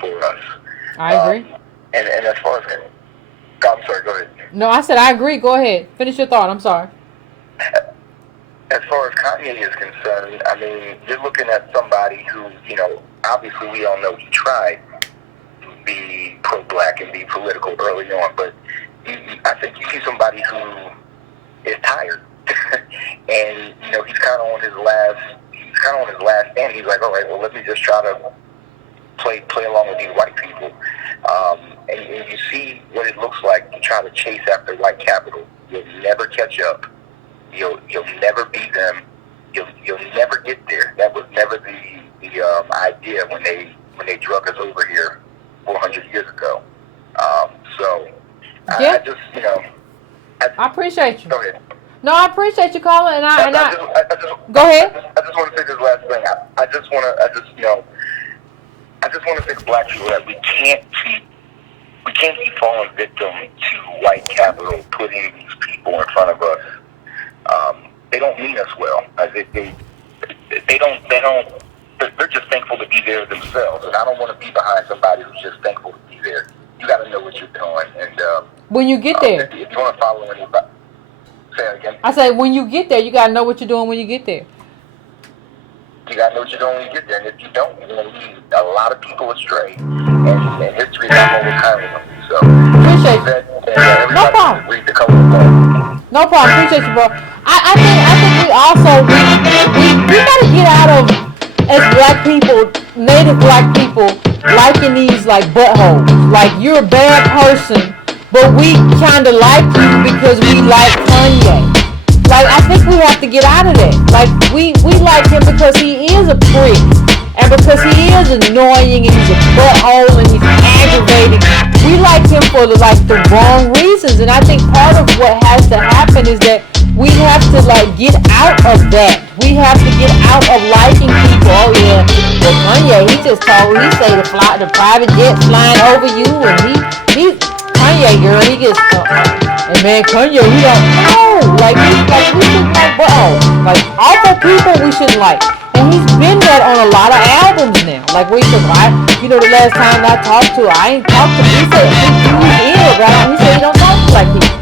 for us. I agree. And as far as I'm sorry, go ahead. No, I said I agree. Go ahead. Finish your thought. I'm sorry. As far as Kanye is concerned, I mean, you're looking at somebody who, obviously we all know he tried to be pro-black and be political early on, but I think you see somebody who is tired, and he's kind of on his last stand. He's like, all right, well, let me just try to play along with these white people, and you see what it looks like to try to chase after white capital. You'll never catch up. You'll never beat them. You'll never get there. That was never the idea when they drug us over here 400 years ago. I just I appreciate you. Go ahead. No, I appreciate you calling, and I go ahead. I just want to say this last thing. I just want to say to black people that we can't keep falling victim to white capital putting these people in front of us. They don't mean us well. They don't. They're just thankful to be there themselves, and I don't want to be behind somebody who's just thankful to be there. You got to know what you're doing, and when you get there, if you want to follow anybody, say it again. I say when you get there, you got to know what you're doing when you get there. You gotta know what you're doing when you get there, and if you don't, you're gonna lead a lot of people astray. And history's not gonna look kind of you. So Appreciate you. No everybody problem. read the color of law. No problem. Appreciate you, bro. I think we also we gotta get out of, as black people, native black people, liking these like buttholes. Like, you're a bad person, but we kind of like you because we like Kanye. Like, I think we have to get out of that. Like, we like him because he is a prick, and because he is annoying, and he's a butthole, and he's aggravating. We like him for the wrong reasons, and I think part of what has to happen is that we have to get out of that. We have to get out of liking people. Oh yeah, well Kanye, he just say the private jet flying over you, and he Kanye girl, he gets and man Kanye, we don't know. We shouldn't like like awful people we shouldn't like. And he's been that on a lot of albums now. Like, where he said, the last time I talked to her, I ain't talked to him. He said he's ill, right? He said he don't talk to black people.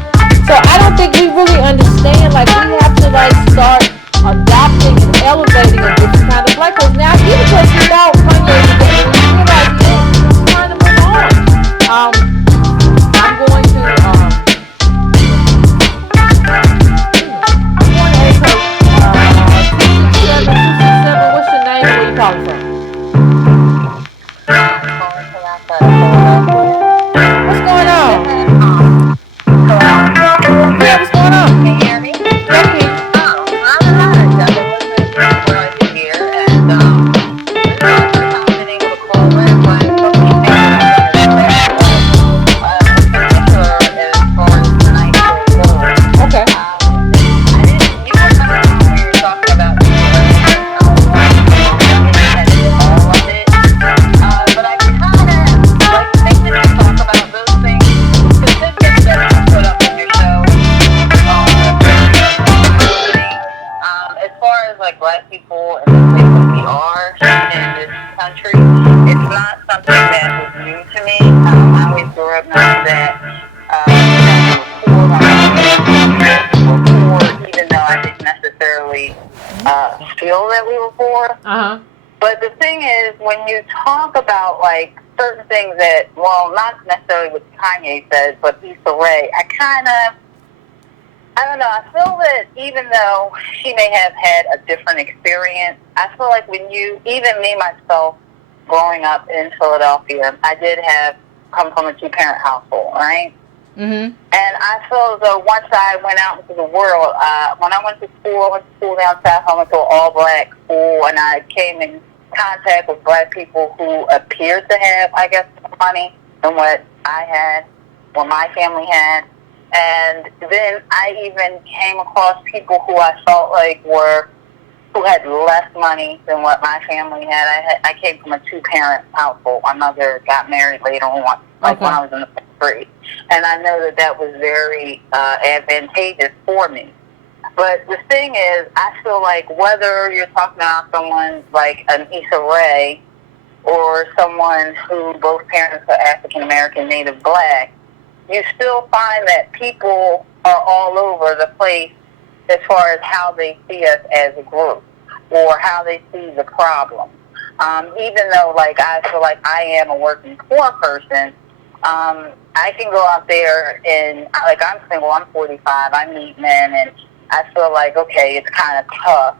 So I don't think we really understand. Like, we have to start adopting and elevating a different kind of black person. Now, I give it to us without Kanye, but we realize he's trying to move on. I'm going to what's your name and where you calling from? What's going on? Yeah, what's going on? Can you hear me? Okay. Oh, I'm alright. I've been listening to what I can hear, and this is the first time I've been able to call in, but it's supposed to be particular as far as tonight's show goes. Okay. You were talking when you were talking about I didn't all of it, but I kind of think that you talk about those things, statistics that you put up on your show. As far as black people and the place that we are in this country, it's not something that was new to me. I always grew up knowing that poor, even though I didn't necessarily feel that we were poor. But the thing is, when you talk about certain things that, well, not necessarily what Kanye says, but Issa Rae, I don't know. I feel that even though she may have had a different experience, I feel like even me myself, growing up in Philadelphia, I did come from a two-parent household, right? Mm-hmm. And I feel as though once I went out into the world, when I went to school down south, I went to an all-black school, and I came in contact with black people who appeared to have, I guess, more money than what I had, what my family had. And then I even came across people who I felt who had less money than what my family had. I came from a two-parent household. My mother got married later on, when I was in the 5th grade. And I know that was very advantageous for me. But the thing is, I feel like whether you're talking about someone like an Issa Rae or someone who both parents are African-American, Native Black, you still find that people are all over the place as far as how they see us as a group or how they see the problem. Even though, I feel like I am a working poor person, I can go out there and, I'm single, I'm 45, I meet men, and I feel like, okay, it's kind of tough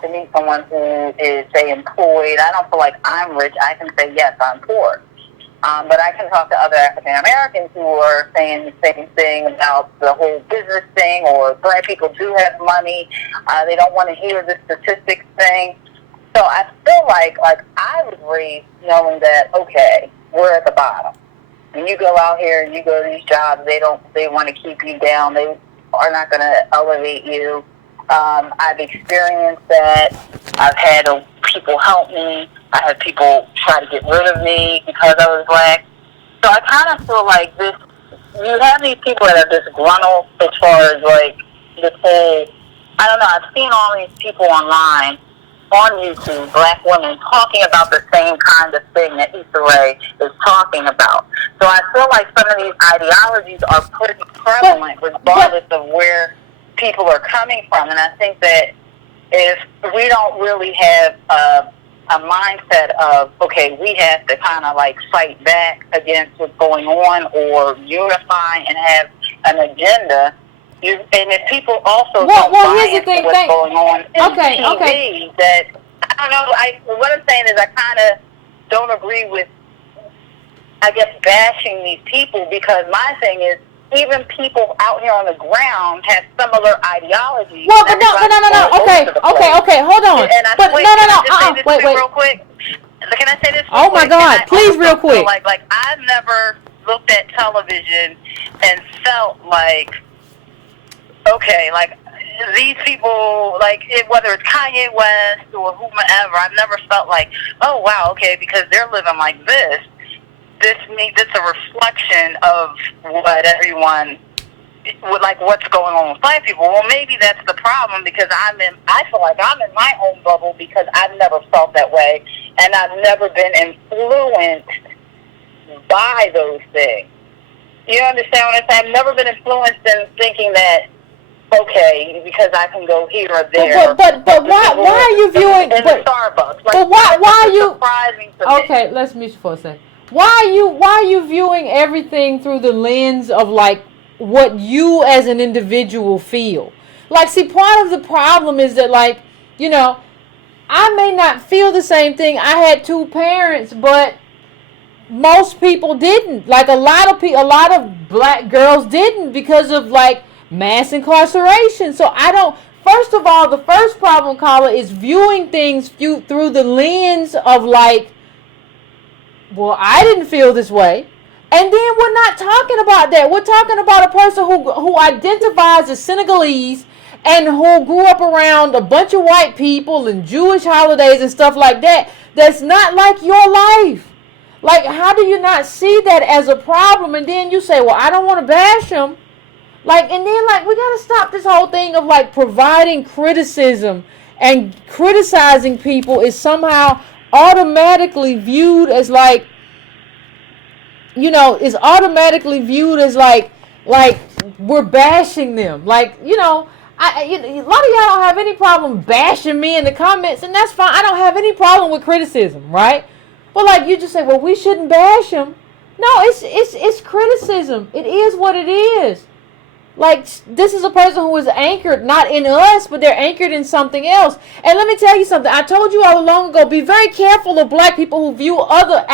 to meet someone who is, say, employed. I don't feel like I'm rich. I can say, yes, I'm poor. But I can talk to other African Americans who are saying the same thing about the whole business thing, or black people do have money. They don't want to hear the statistics thing. So I feel like I was raised knowing that, okay, we're at the bottom. When you go out here and you go to these jobs, they want to keep you down. They are not going to elevate you. I've experienced that. I've had people help me. I had people try to get rid of me because I was black. So I kind of feel like you have these people that are disgruntled as far as this whole, I don't know, I've seen all these people online, on YouTube, black women talking about the same kind of thing that Issa Rae is talking about. So I feel like some of these ideologies are pretty prevalent regardless of where people are coming from. And I think that if we don't really have a mindset of, okay, we have to kind of like fight back against what's going on or unify and have an agenda. And if people also don't buy here's the into thing, what's going on in TV, that, I don't know, what I'm saying is I kind of don't agree with, I guess, bashing these people, because my thing is, even people out here on the ground have similar ideologies. Well, but no. Okay, hold on. And but no. Wait. Real quick. Can I say this? Oh my God! Please, real quick. Like I've never looked at television and felt like, okay, like these people, like whether it's Kanye West or whomever, I've never felt like, oh wow, okay, because they're living like this. It's a reflection of what everyone, like what's going on with black people. Well, maybe that's the problem, because I feel like I'm in my own bubble, because I've never felt that way, and I've never been influenced by those things. You understand what I'm saying? I've never been influenced in thinking that, okay, because I can go here or there. But why are you viewing in Starbucks? Like, but why are you? Surprising to me. Okay, let's mute you for a second. Why are you viewing everything through the lens of like what you as an individual feel? Like, see, part of the problem is that, like, you know, I may not feel the same thing. I had two parents, but most people didn't. Like a lot of black girls didn't, because of like mass incarceration. So I don't. First of all, the first problem, caller, is viewing things through the lens of like, well, I didn't feel this way. And then we're not talking about that. We're talking about a person who identifies as Senegalese and who grew up around a bunch of white people and Jewish holidays and stuff like that. That's not like your life. Like, how do you not see that as a problem? And then you say, well, I don't want to bash them. Like, and then, like, we got to stop this whole thing of, like, providing criticism and criticizing people is somehow automatically viewed as like, you know, is automatically viewed as like we're bashing them. Like, you know, a lot of y'all don't have any problem bashing me in the comments, and that's fine. I don't have any problem with criticism, right? But like, you just say, well, we shouldn't bash them. No, it's criticism. It is what it is. Like, this is a person who is anchored not in us, but they're anchored in something else. And let me tell you something. I told you all long ago, be very careful of black people who view other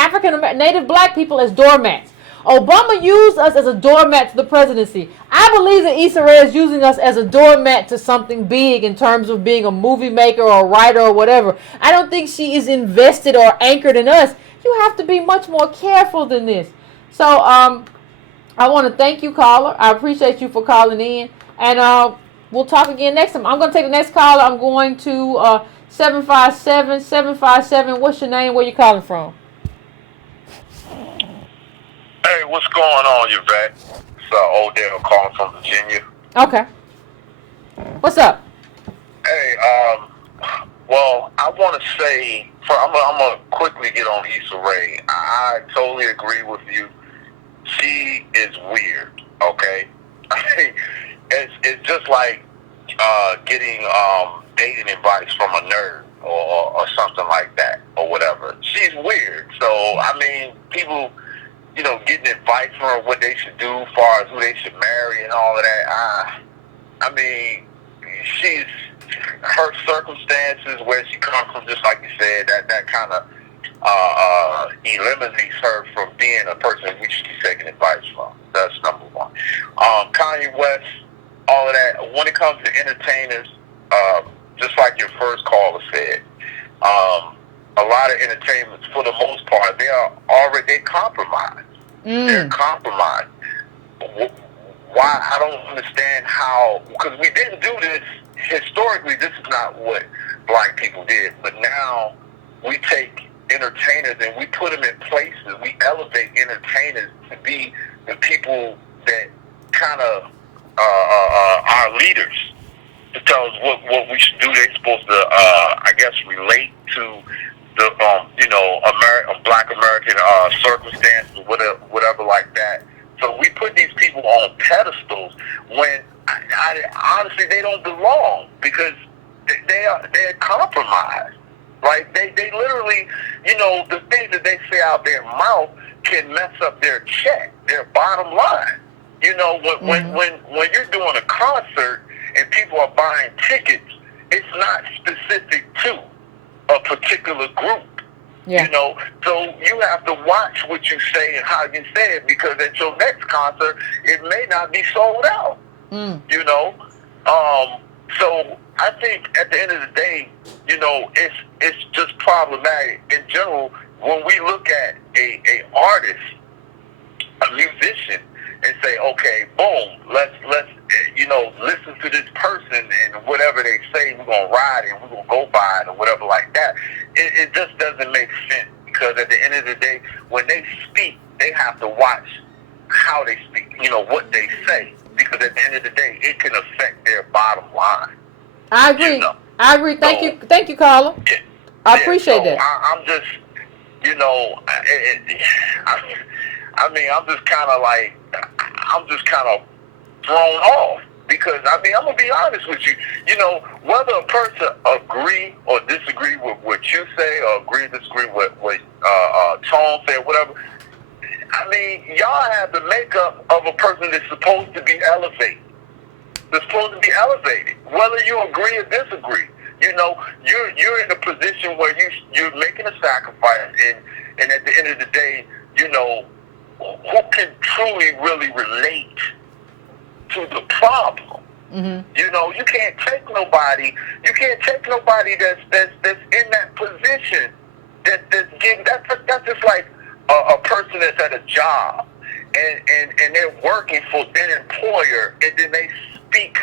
Native black people as doormats. Obama used us as a doormat to the presidency. I believe that Issa Rae is using us as a doormat to something big in terms of being a movie maker or a writer or whatever. I don't think she is invested or anchored in us. You have to be much more careful than this. So, I want to thank you, caller. I appreciate you for calling in. And we'll talk again next time. I'm going to take the next caller. I'm going to 757. What's your name? Where you calling from? Hey, what's going on, Yvette? It's Odell calling from Virginia. Okay. What's up? Hey, well, I want to say, I'm going to quickly get on Issa Rae. I totally agree with you. She is weird, okay? I mean, it's just like getting dating advice from a nerd or something like that or whatever. She's weird. So, I mean, people, you know, getting advice from her what they should do as far as who they should marry and all of that. I mean, she's, her circumstances, where she comes from, just like you said, that kind of eliminates her from being a person we should be taking advice from. That's number one. Kanye West, all of that. When it comes to entertainers, just like your first caller said, a lot of entertainers, for the most part, they're compromised. They're compromised. Why? I don't understand how, because we didn't do this historically. This is not what black people did, but now we take entertainers and we put them in places. We elevate entertainers to be the people that kind of are leaders, to tell us what we should do. They're supposed to, I guess, relate to the Black American circumstances, whatever like that. So we put these people on pedestals when I honestly they don't belong, because they're compromised. Right? They literally, you know, the things that they say out their mouth can mess up their check, their bottom line. You know, when you're doing a concert and people are buying tickets, it's not specific to a particular group. Yeah. You know, so you have to watch what you say and how you say it, because at your next concert, it may not be sold out. You know, so I think at the end of the day, you know, it's just problematic in general when we look at a artist, a musician, and say, okay, boom, let's you know, listen to this person and whatever they say, we're gonna ride it, we're gonna go by it or whatever like that. It just doesn't make sense, because at the end of the day, when they speak, they have to watch how they speak, you know, what they say, because at the end of the day, it can affect their bottom line. I agree. You know? I agree. Thank you, Carla. Yeah, I appreciate that. I'm just, you know, I mean, I'm just kind of thrown off, because I mean, I'm gonna be honest with you. You know, whether a person agree or disagree with what you say, or agree or disagree with what Tone said, whatever. I mean, y'all have the makeup of a person that's supposed to be elevated. They're supposed to be elevated, whether you agree or disagree. You know, you're in a position where you're making a sacrifice, and at the end of the day, you know, who can truly really relate to the problem? You know, you can't take nobody. You can't take nobody that's in that position. That's just like a person that's at a job and they're working for their employer, and then they speak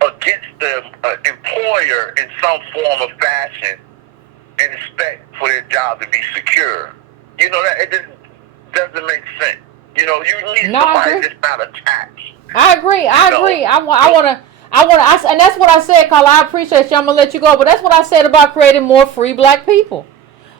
against the employer in some form of fashion and expect for their job to be secure. You know, that it just doesn't make sense. You know, you need somebody that's not attached. I agree. I agree. I want to, and that's what I said, Carla. I appreciate you. I'm going to let you go. But that's what I said about creating more free black people.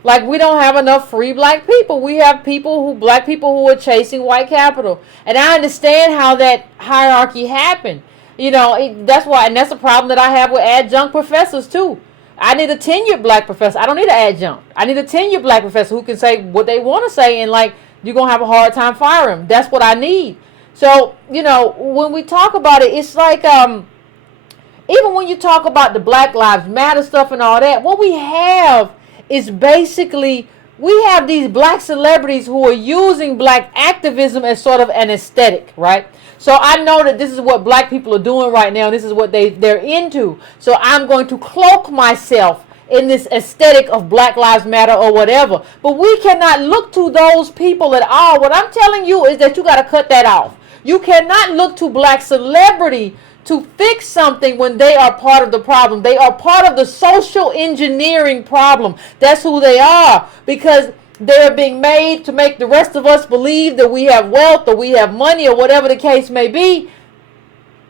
Like, we don't have enough free black people. We have black people who are chasing white capital. And I understand how that hierarchy happened. You know, that's why, and that's a problem that I have with adjunct professors too. I need a tenured black professor. I don't need an adjunct. I need a tenured black professor who can say what they want to say, and like, you're going to have a hard time firing them. That's what I need. So, you know, when we talk about it, it's like, even when you talk about the Black Lives Matter stuff and all that, what we have is basically, we have these black celebrities who are using black activism as sort of an aesthetic, right? So I know that this is what black people are doing right now. This is what they're into. So I'm going to cloak myself in this aesthetic of Black Lives Matter or whatever. But we cannot look to those people at all. What I'm telling you is that you got to cut that off. You cannot look to black celebrity to fix something when they are part of the problem. They are part of the social engineering problem. That's who they are, because they're being made to make the rest of us believe that we have wealth or we have money or whatever the case may be.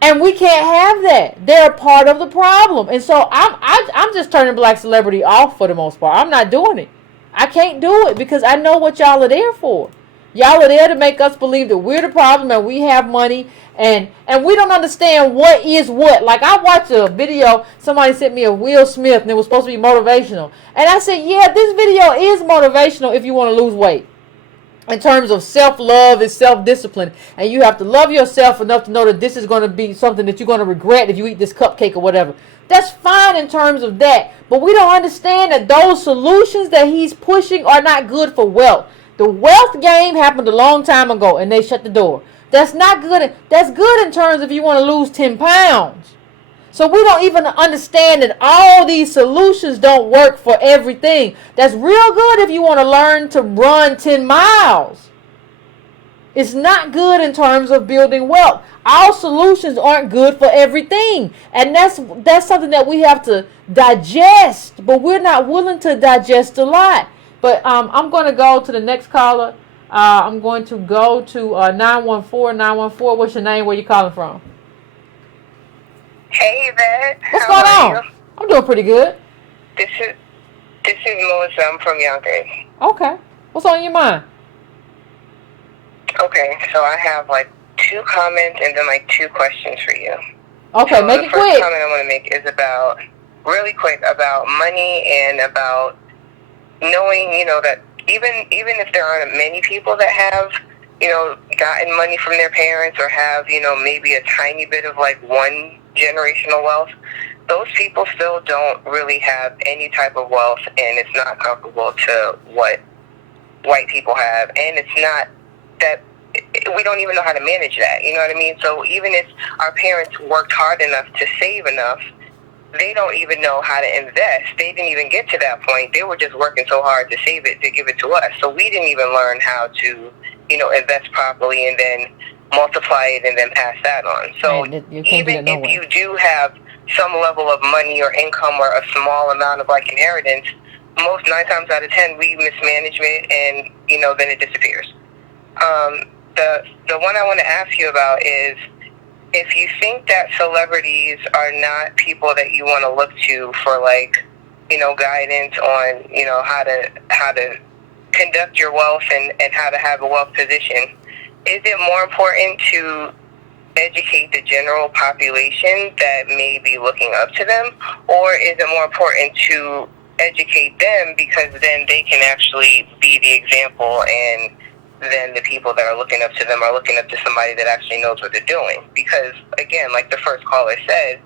And we can't have that. They're part of the problem. And so I'm just turning black celebrity off for the most part. I'm not doing it. I can't do it because I know what y'all are there for. Y'all are there to make us believe that we're the problem and we have money, and we don't understand what is what. Like, I watched a video, somebody sent me of Will Smith, and it was supposed to be motivational. And I said, yeah, this video is motivational if you want to lose weight. In terms of self-love and self-discipline. And you have to love yourself enough to know that this is going to be something that you're going to regret if you eat this cupcake or whatever. That's fine in terms of that. But we don't understand that those solutions that he's pushing are not good for wealth. The wealth game happened a long time ago, and they shut the door. That's not good. That's good in terms of if you want to lose 10 pounds. So we don't even understand that all these solutions don't work for everything. That's real good if you want to learn to run 10 miles. It's not good in terms of building wealth. All solutions aren't good for everything. And that's something that we have to digest, but we're not willing to digest a lot. But I'm going to go to the next caller. I'm going to go to 914. 914, what's your name? Where you calling from? Hey, Yvette. What's going on? I'm doing pretty good. This is Melissa. I'm from Yonkers. Okay. What's on your mind? Okay, so I have like 2 comments and then like 2 questions for you. Okay, so make the it first quick. comment I want to make is about really quick about money and about knowing, that even if there aren't many people that have, gotten money from their parents or have, maybe a tiny bit of like one generational wealth, those people still don't really have any type of wealth, and it's not comparable to what white people have, and it's not that we don't even know how to manage that, you know what I mean? So even if our parents worked hard enough to save enough, they don't even know how to invest. They didn't even get to that point. They were just working so hard to save it, to give it to us. So we didn't even learn how to, invest properly and then multiply it and then pass that on. So even if you do have some level of money or income or a small amount of like inheritance, most 9 times out of 10 we mismanage it, and then it disappears. The one I want to ask you about is, if you think that celebrities are not people that you want to look to for like, guidance on, how to conduct your wealth and how to have a wealth position, is it more important to educate the general population that may be looking up to them, or is it more important to educate them because then they can actually be the example, and then the people that are looking up to them are looking up to somebody that actually knows what they're doing? Because again, like the first caller said,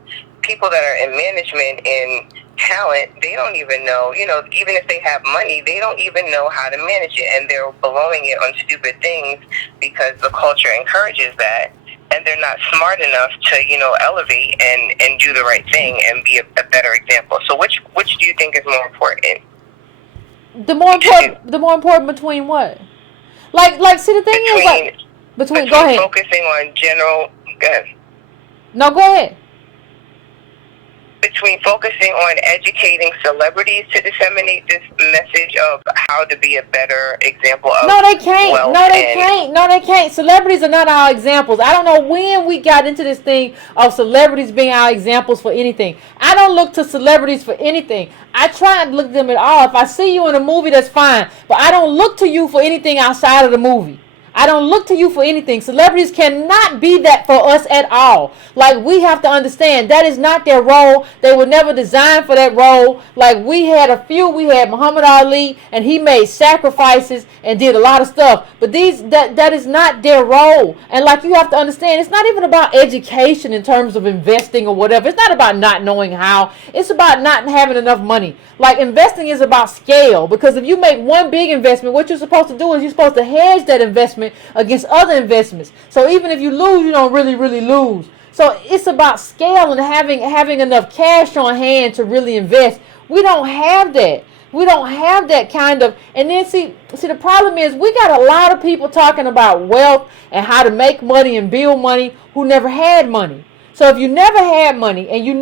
people that are in management and talent, they don't even know, even if they have money, they don't even know how to manage it, and they're blowing it on stupid things because the culture encourages that, and they're not smart enough to, elevate and do the right thing and be a better example. So which do you think is more important? The more important between what? Like, see, the thing is, like, between go ahead. Focusing on general, go ahead. No, go ahead. Between focusing on educating celebrities to disseminate this message of how to be a better example of No, they can't. wealth. No, they can't. No, they can't. Celebrities are not our examples. I don't know when we got into this thing of celebrities being our examples for anything. I don't look to celebrities for anything. I try not to look at them at all. If I see you in a movie, that's fine. But I don't look to you for anything outside of the movie. I don't look to you for anything. Celebrities cannot be that for us at all. Like, we have to understand that is not their role. They were never designed for that role. Like, we had Muhammad Ali, and he made sacrifices and did a lot of stuff. But that is not their role. And like, you have to understand, it's not even about education in terms of investing or whatever. It's not about not knowing how. It's about not having enough money. Like, investing is about scale, because if you make one big investment, what you're supposed to do is you're supposed to hedge that investment against other investments. So even if you lose, you don't really lose. So it's about scale and having enough cash on hand to really invest. We don't have that. We don't have that kind of. And then see the problem is, we got a lot of people talking about wealth and how to make money and build money who never had money. So if you never had money and you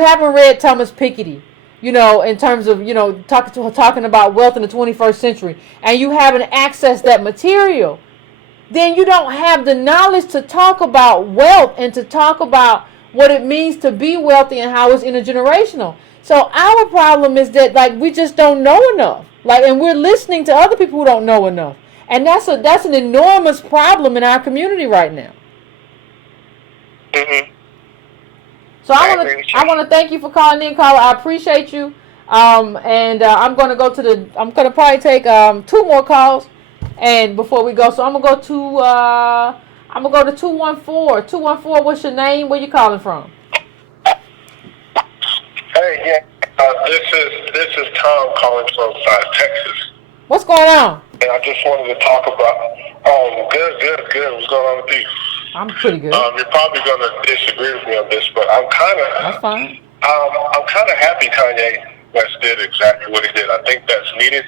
haven't read Thomas Piketty, in terms of, talking about wealth in the 21st century, and you haven't accessed that material, then you don't have the knowledge to talk about wealth and to talk about what it means to be wealthy and how it's intergenerational. So our problem is that, like, we just don't know enough. Like, and we're listening to other people who don't know enough. And that's an enormous problem in our community right now. Mm-hmm. So I want to thank you for calling in, caller. I appreciate you. And I'm going to probably take 2 more calls, and before we go, so I'm going to go to 214. 214, what's your name? Where you calling from? Hey, yeah, this is Tom calling from Texas. What's going on? And I just wanted to talk about, good. What's going on with you? I'm pretty good. You're probably going to disagree with me on this, but That's fine. I'm kind of happy Kanye West did exactly what he did. I think that's needed.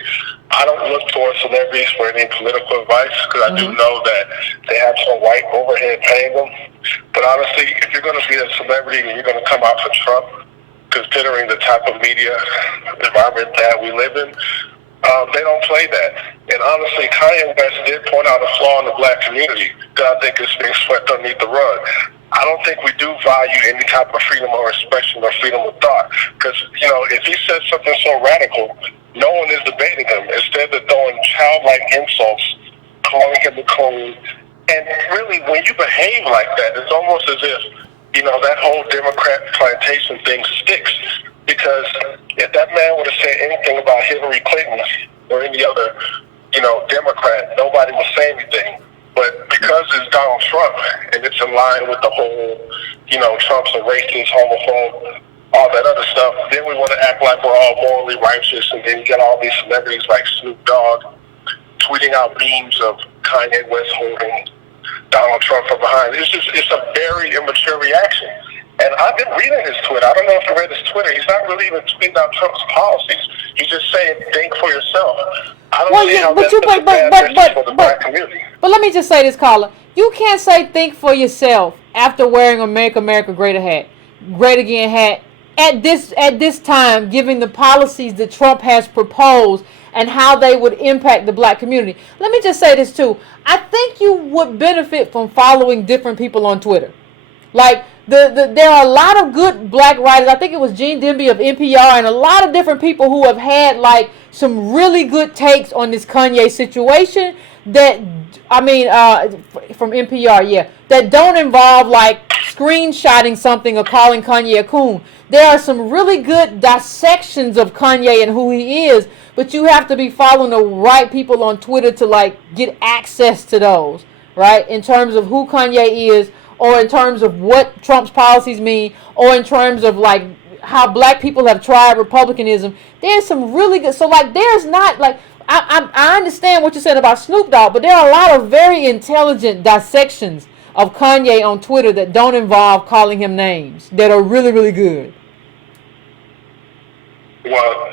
I don't look towards celebrities for any political advice, because I do know that they have some white overhead paying them. But honestly, if you're going to be a celebrity and you're going to come out for Trump, considering the type of media environment that we live in, they don't play that. And honestly, Kanye West did point out a flaw in the black community that I think is being swept underneath the rug. I don't think we do value any type of freedom of expression or freedom of thought. Because, if he says something so radical, no one is debating him. Instead of throwing childlike insults, calling him a coon. And really, when you behave like that, it's almost as if, that whole Democrat plantation thing sticks. Because if that man would have said anything about Hillary Clinton or any other, Democrat, nobody would say anything. But because it's Donald Trump and it's in line with the whole, Trump's a racist, homophobe, all that other stuff, then we want to act like we're all morally righteous, and then you get all these celebrities like Snoop Dogg tweeting out memes of Kanye West holding Donald Trump from behind. It's a very immature reaction. And I've been reading his Twitter. I don't know if you read his Twitter. He's not really even tweeting out Trump's policies. He's just saying, think for yourself. I don't see how that's a bad message for the black community. But let me just say this, caller. You can't say think for yourself after wearing a Make America Great Again hat at this time, given the policies that Trump has proposed and how they would impact the black community. Let me just say this too. I think you would benefit from following different people on Twitter. Like, there are a lot of good black writers. I think it was Gene Demby of NPR and a lot of different people who have had like some really good takes on this Kanye situation that, from NPR, yeah, that don't involve like screenshotting something or calling Kanye a coon. There are some really good dissections of Kanye and who he is, but you have to be following the right people on Twitter to like get access to those, right? In terms of who Kanye is, or in terms of what Trump's policies mean, or in terms of like how black people have tried republicanism. There's some really good, so like there's not like, I understand what you said about Snoop Dogg, but there are a lot of very intelligent dissections of Kanye on Twitter that don't involve calling him names, that are really, really good. Well,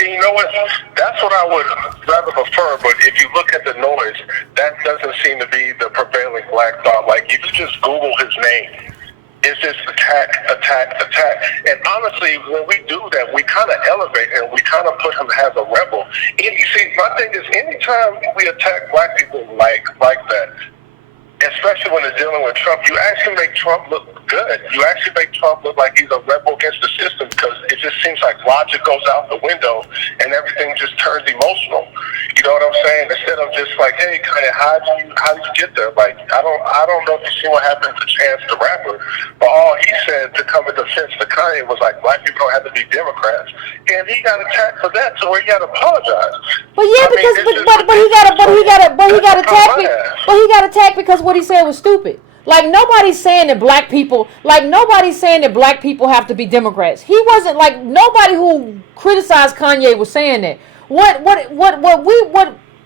you know what? That's what I would rather prefer. But if you look at the noise, that doesn't seem to be the prevailing black thought. Like, if you just Google his name, it's just attack. And honestly, when we do that, we kind of elevate him. We kind of put him as a rebel. And you see, my thing is, anytime we attack black people like that, especially when they're dealing with Trump, you actually make Trump look good. You actually make Trump look like he's a rebel against the system, because it just seems like logic goes out the window and everything just turns emotional. You know what I'm saying? Instead of just like, hey, Kanye, how did you get there? Like, I don't know if you see what happened to Chance the Rapper, but all he said to come in defense to Kanye was like, black people don't have to be Democrats, and he got attacked for that, so he got to apologize. But yeah, he got attacked because what he said was stupid. Like, nobody's saying that black people have to be Democrats. He wasn't, like, nobody who criticized Kanye was saying that.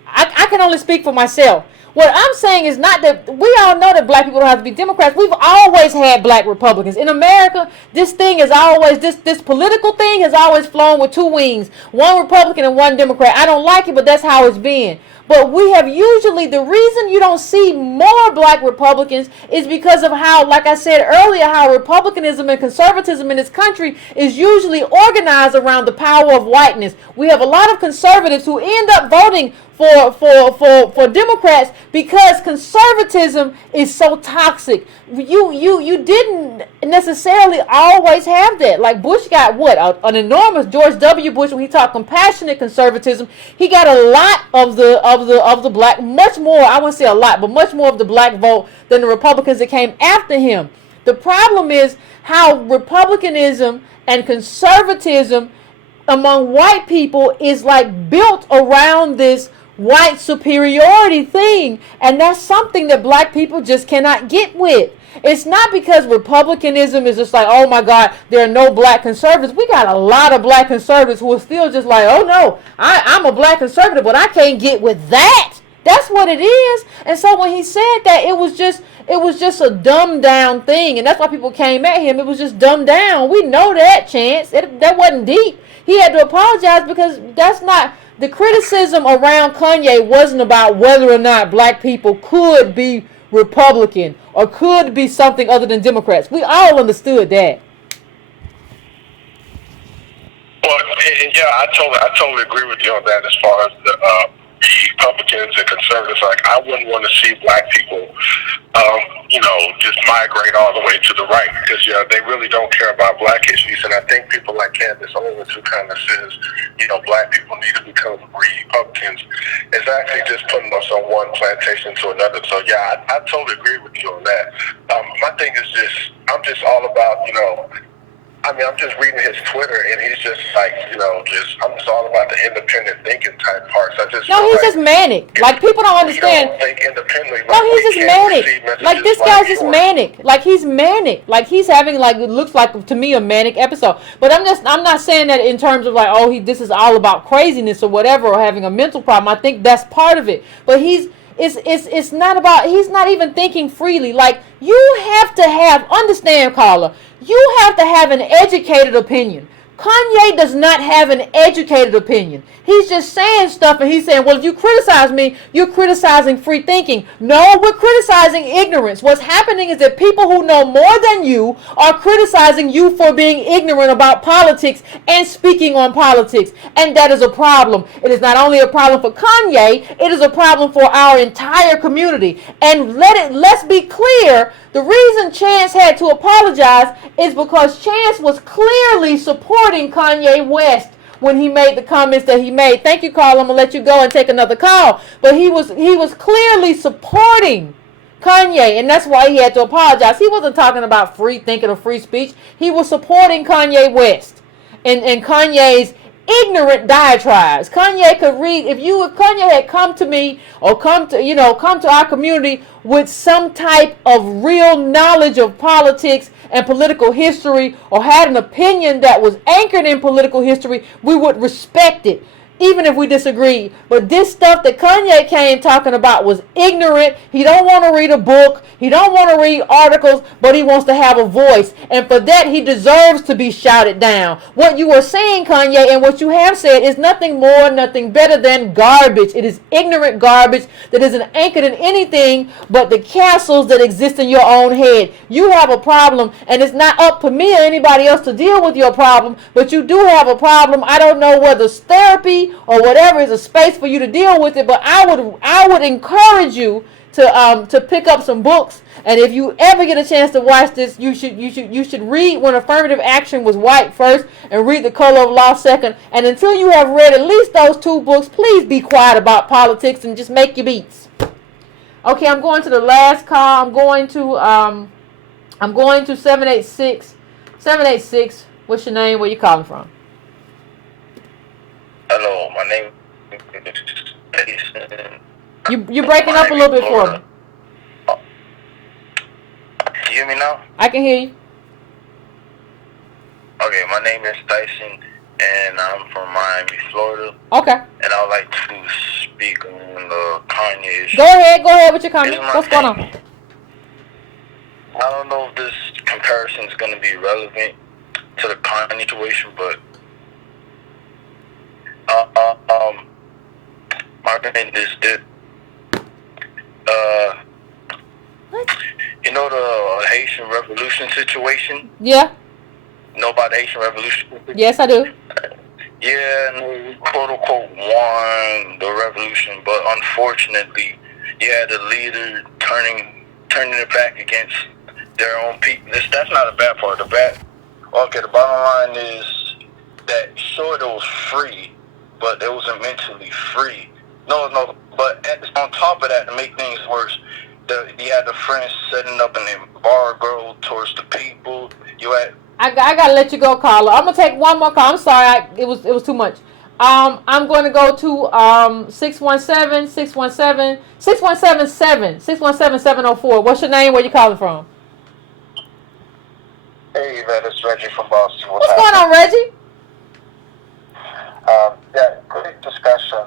I can only speak for myself. What I'm saying is not that, we all know that black people don't have to be Democrats. We've always had black Republicans. In America, this political thing has always flown with two wings. One Republican and one Democrat. I don't like it, but that's how it's been. But we have usually, the reason you don't see more black Republicans is because of how, like I said earlier, how republicanism and conservatism in this country is usually organized around the power of whiteness. We have a lot of conservatives who end up voting for Democrats because conservatism is so toxic. You didn't necessarily always have that. Like, Bush got an enormous, George W. Bush, when he talked compassionate conservatism, he got a lot of the black, much more, I wouldn't say a lot, but much more of the black vote than the Republicans that came after him. The problem is how republicanism and conservatism among white people is like built around this white superiority thing, and that's something that black people just cannot get with. It's not because republicanism is just like, oh my God, there are no black conservatives. We got a lot of black conservatives who are still just like, oh no, I'm a black conservative, but I can't get with that. That's what it is. And so when he said that, it was just a dumbed down thing, and that's why people came at him. It was just dumbed down. We know that, Chance. That wasn't deep. He had to apologize because that's not. The criticism around Kanye wasn't about whether or not black people could be Republican or could be something other than Democrats. We all understood that. Well, yeah, I totally agree with you on that as far as the Republicans and conservatives. Like, I wouldn't want to see black people just migrate all the way to the right because they really don't care about black issues. And I think people like Candace Owens, who kind of says, black people need to become Republicans, is actually just putting us on one plantation to another. So yeah, I totally agree with you on that. My thing is I'm just all about, I'm just reading his Twitter, and he's just like, I'm just all about the independent thinking type parts. No, he's just manic. Like, people don't understand. Don't think independently. No, he's just manic. Like, this guy's just manic. Like, he's manic. Like, he's having, like, it looks like, to me, a manic episode. But I'm not saying that in terms of, like, this is all about craziness or whatever, or having a mental problem. I think that's part of it. But it's not about, he's not even thinking freely. Like, you have to understand, caller, you have to have an educated opinion. Kanye does not have an educated opinion. He's just saying stuff, and he's saying, well, if you criticize me, you're criticizing free thinking. No, we're criticizing ignorance. What's happening is that people who know more than you are criticizing you for being ignorant about politics and speaking on politics. And that is a problem. It is not only a problem for Kanye, it is a problem for our entire community. And let's be clear, the reason Chance had to apologize is because Chance was clearly supporting Kanye West when he made the comments that he made. Thank you, Carl. I'm going to let you go and take another call. But he was clearly supporting Kanye, and that's why he had to apologize. He wasn't talking about free thinking or free speech. He was supporting Kanye West and Kanye's ignorant diatribes. Kanye could read, if Kanye had come to me or come to our community with some type of real knowledge of politics and political history, or had an opinion that was anchored in political history, we would respect it, even if we disagreed. But this stuff that Kanye came talking about was ignorant. He don't want to read a book. He don't want to read articles, but he wants to have a voice. And for that, he deserves to be shouted down. What you are saying, Kanye, and what you have said is nothing more, nothing better than garbage. It is ignorant garbage that isn't anchored in anything but the castles that exist in your own head. You have a problem, and it's not up to me or anybody else to deal with your problem, but you do have a problem. I don't know whether it's therapy or whatever is a space for you to deal with it, but I would encourage you to pick up some books, and if you ever get a chance to watch this, you should read When Affirmative Action Was White first, and read The Color of Law second. And until you have read at least those two books, please be quiet about politics and just make your beats. Okay, I'm going to the last call. I'm going to 786. 786. What's your name? Where you calling from? Hello, my name is Jason. You're breaking up a little bit for me. Can you hear me now? I can hear you. Okay, my name is Tyson, and I'm from Miami, Florida. Okay. And I would like to speak on the Kanye issue. Go ahead with your comment. What's going on? I don't know if this comparison is going to be relevant to the Kanye situation, but my opinion is that you know the Haitian Revolution situation? Yeah. Know about the Haitian Revolution? Yes, I do. Yeah, and we quote unquote won the revolution, but unfortunately, yeah, the leader turning it back against their own people. That's not a bad part. The bottom line is that sure it was free, but it wasn't mentally free. No, but on top of that, to make things worse, you had the French setting up an embargo towards the people. I gotta let you go, Carla. I'm gonna take one more call. I'm sorry, it was too much. I'm going to go to 617-704. What's your name? Where you calling from? Hey, Yvette, it's Reggie from Boston. What's going on, Reggie? Yeah, great discussion.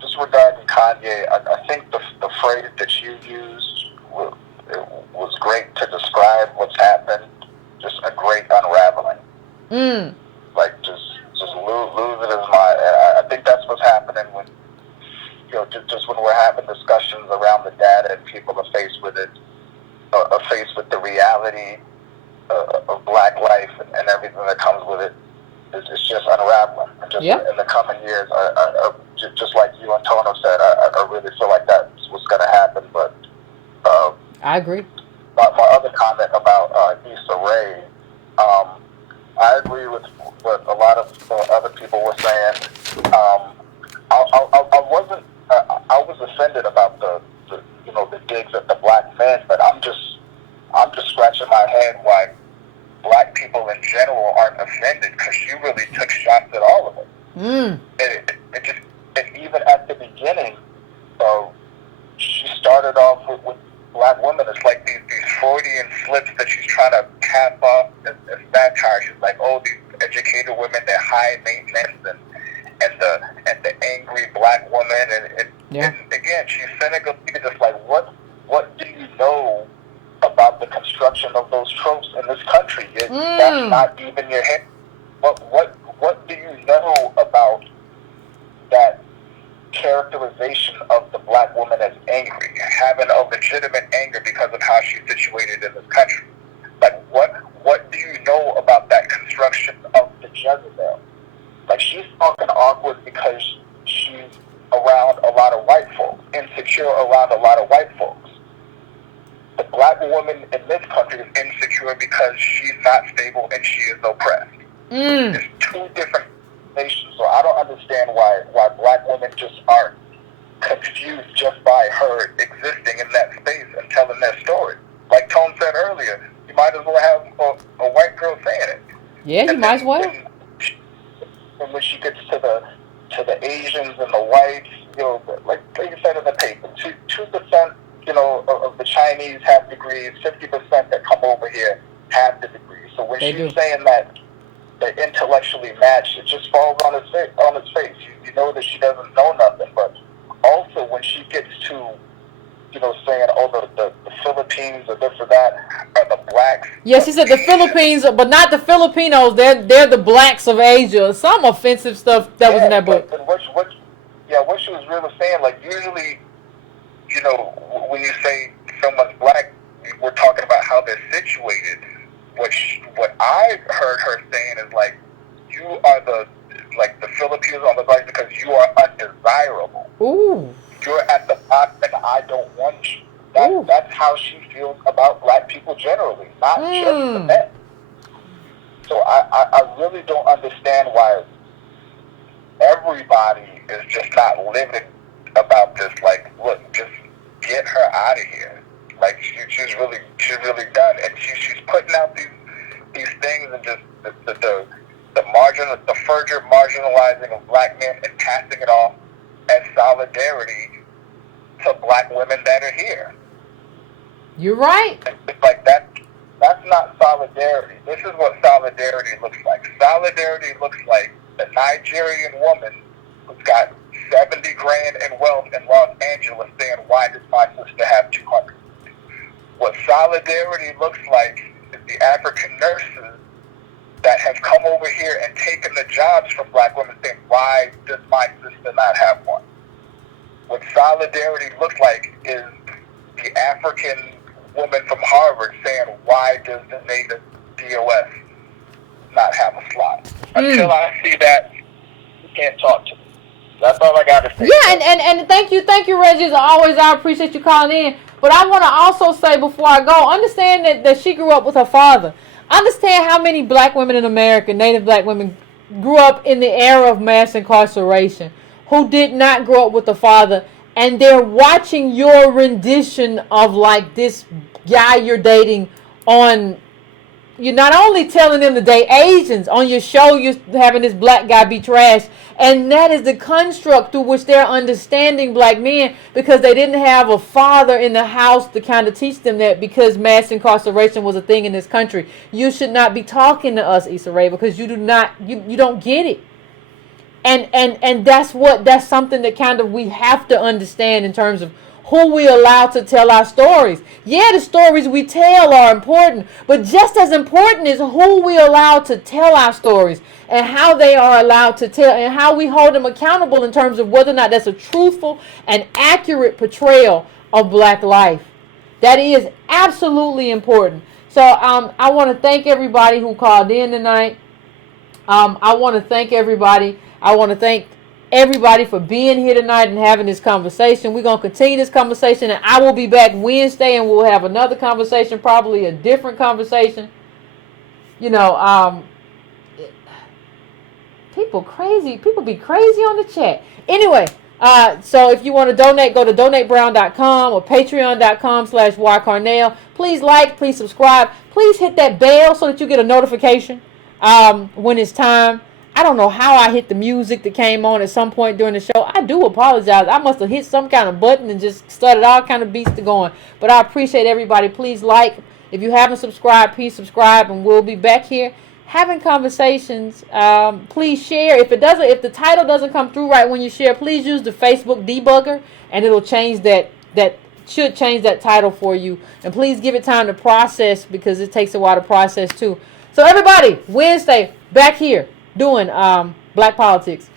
Just regarding Kanye, I think the phrase that you used was great to describe what's happened. Just a great unraveling. Like just losing his mind. I think that's what's happening when just when we're having discussions around the data and people are faced with it, are faced with the reality of Black life and everything that comes with it. It's just unraveling. In the coming years, just like you and Tono said, I really feel like that's what's going to happen. But I agree. my other comment about Issa Rae, I agree with what a lot of other people were saying. I wasn't. I was offended about the the digs at the black men, but I'm just scratching my head why black people in general aren't offended, because she really took shots at all of them. And even at the beginning, she started off with black women. It's like these Freudian slips that she's trying to pass off as satire. She's like, oh, these educated women, they're high maintenance, and the angry black woman, and again, she's cynical. Just like, what do you know about the construction of those tropes in this country? That's not even your head. What do you know about that characterization of the black woman as angry, having a legitimate anger because of how she's situated in this country? Like, what do you know about that construction of the Jezebel? Like, she's talking awkward because she's around a lot of white folks, insecure around a lot of white folks. The black woman in this country is insecure because she's not stable and she is oppressed. It's two different nations, so I don't understand why black women just aren't confused just by her existing in that space and telling their story. Like Tone said earlier, you might as well have a white girl saying it. Yeah, you might as well. And when she gets to the Asians and the whites, like you said in the paper, 2%, of the Chinese have degrees, 50% that come over here have the degrees. So when she's saying that they're intellectually matched, it just falls on its face. You know that she doesn't know nothing. But also when she gets to, saying, oh, the Philippines or this or that are the blacks. Yeah, she said the Philippines, but not the Filipinos. They're the blacks of Asia. Some offensive stuff that was in that book. And what she was really saying, like, usually, when you say someone's black, we're talking about how they're situated. What I heard her saying is, like, you are the Filipinos on the black because you are undesirable. Ooh. You're at the bottom and I don't want you. That's how she feels about black people generally, not just the men. So I really don't understand why everybody is just not living about this. Like, look, just get her out of here. Like, she's really done, and she's putting out these things, and just the further marginalizing of black men and passing it off as solidarity to black women that are here. You're right. It's like that's not solidarity. This is what solidarity looks like. Solidarity looks like the Nigerian woman who's got 70 grand in wealth in Los Angeles saying, why does my sister have 200? What solidarity looks like is the African nurses that have come over here and taken the jobs from black women saying, why does my sister not have one? What solidarity looks like is the African woman from Harvard saying, why does the native DOS not have a slot? Until I see that, you can't talk to me. That's all I got to say. Yeah, and thank you, Reggie. As always, I appreciate you calling in. But I want to also say before I go, understand that she grew up with her father. Understand how many black women in America, native black women, grew up in the era of mass incarceration, who did not grow up with a father, and they're watching your rendition of, like, this guy you're dating on. You're not only telling them to date Asians on your show, you're having this black guy be trash, and that is the construct through which they're understanding black men, because they didn't have a father in the house to kind of teach them that, because mass incarceration was a thing in this country. You should not be talking to us, Issa Rae, because you don't get it. And that's something that kind of we have to understand in terms of who we allow to tell our stories. Yeah, the stories we tell are important, but just as important is who we allow to tell our stories and how they are allowed to tell, and how we hold them accountable in terms of whether or not that's a truthful and accurate portrayal of black life. That is absolutely important. So I want to thank everybody who called in tonight. I want to thank everybody. I want to thank everybody for being here tonight and having this conversation. We're going to continue this conversation, and I will be back Wednesday, and we'll have another conversation, probably a different conversation. You know, people be crazy on the chat. Anyway, so if you want to donate, go to donatebrown.com or patreon.com/ycarnell. Please like, please subscribe. Please hit that bell so that you get a notification when it's time. I don't know how I hit the music that came on at some point during the show. I do apologize. I must have hit some kind of button and just started all kind of beats to going. But I appreciate everybody. Please like. If you haven't subscribed, please subscribe, and we'll be back here having conversations. Please share. If the title doesn't come through right when you share, please use the Facebook debugger, and it'll change that should change that title for you. And please give it time to process, because it takes a while to process too. So everybody, Wednesday, back here doing Black Politics.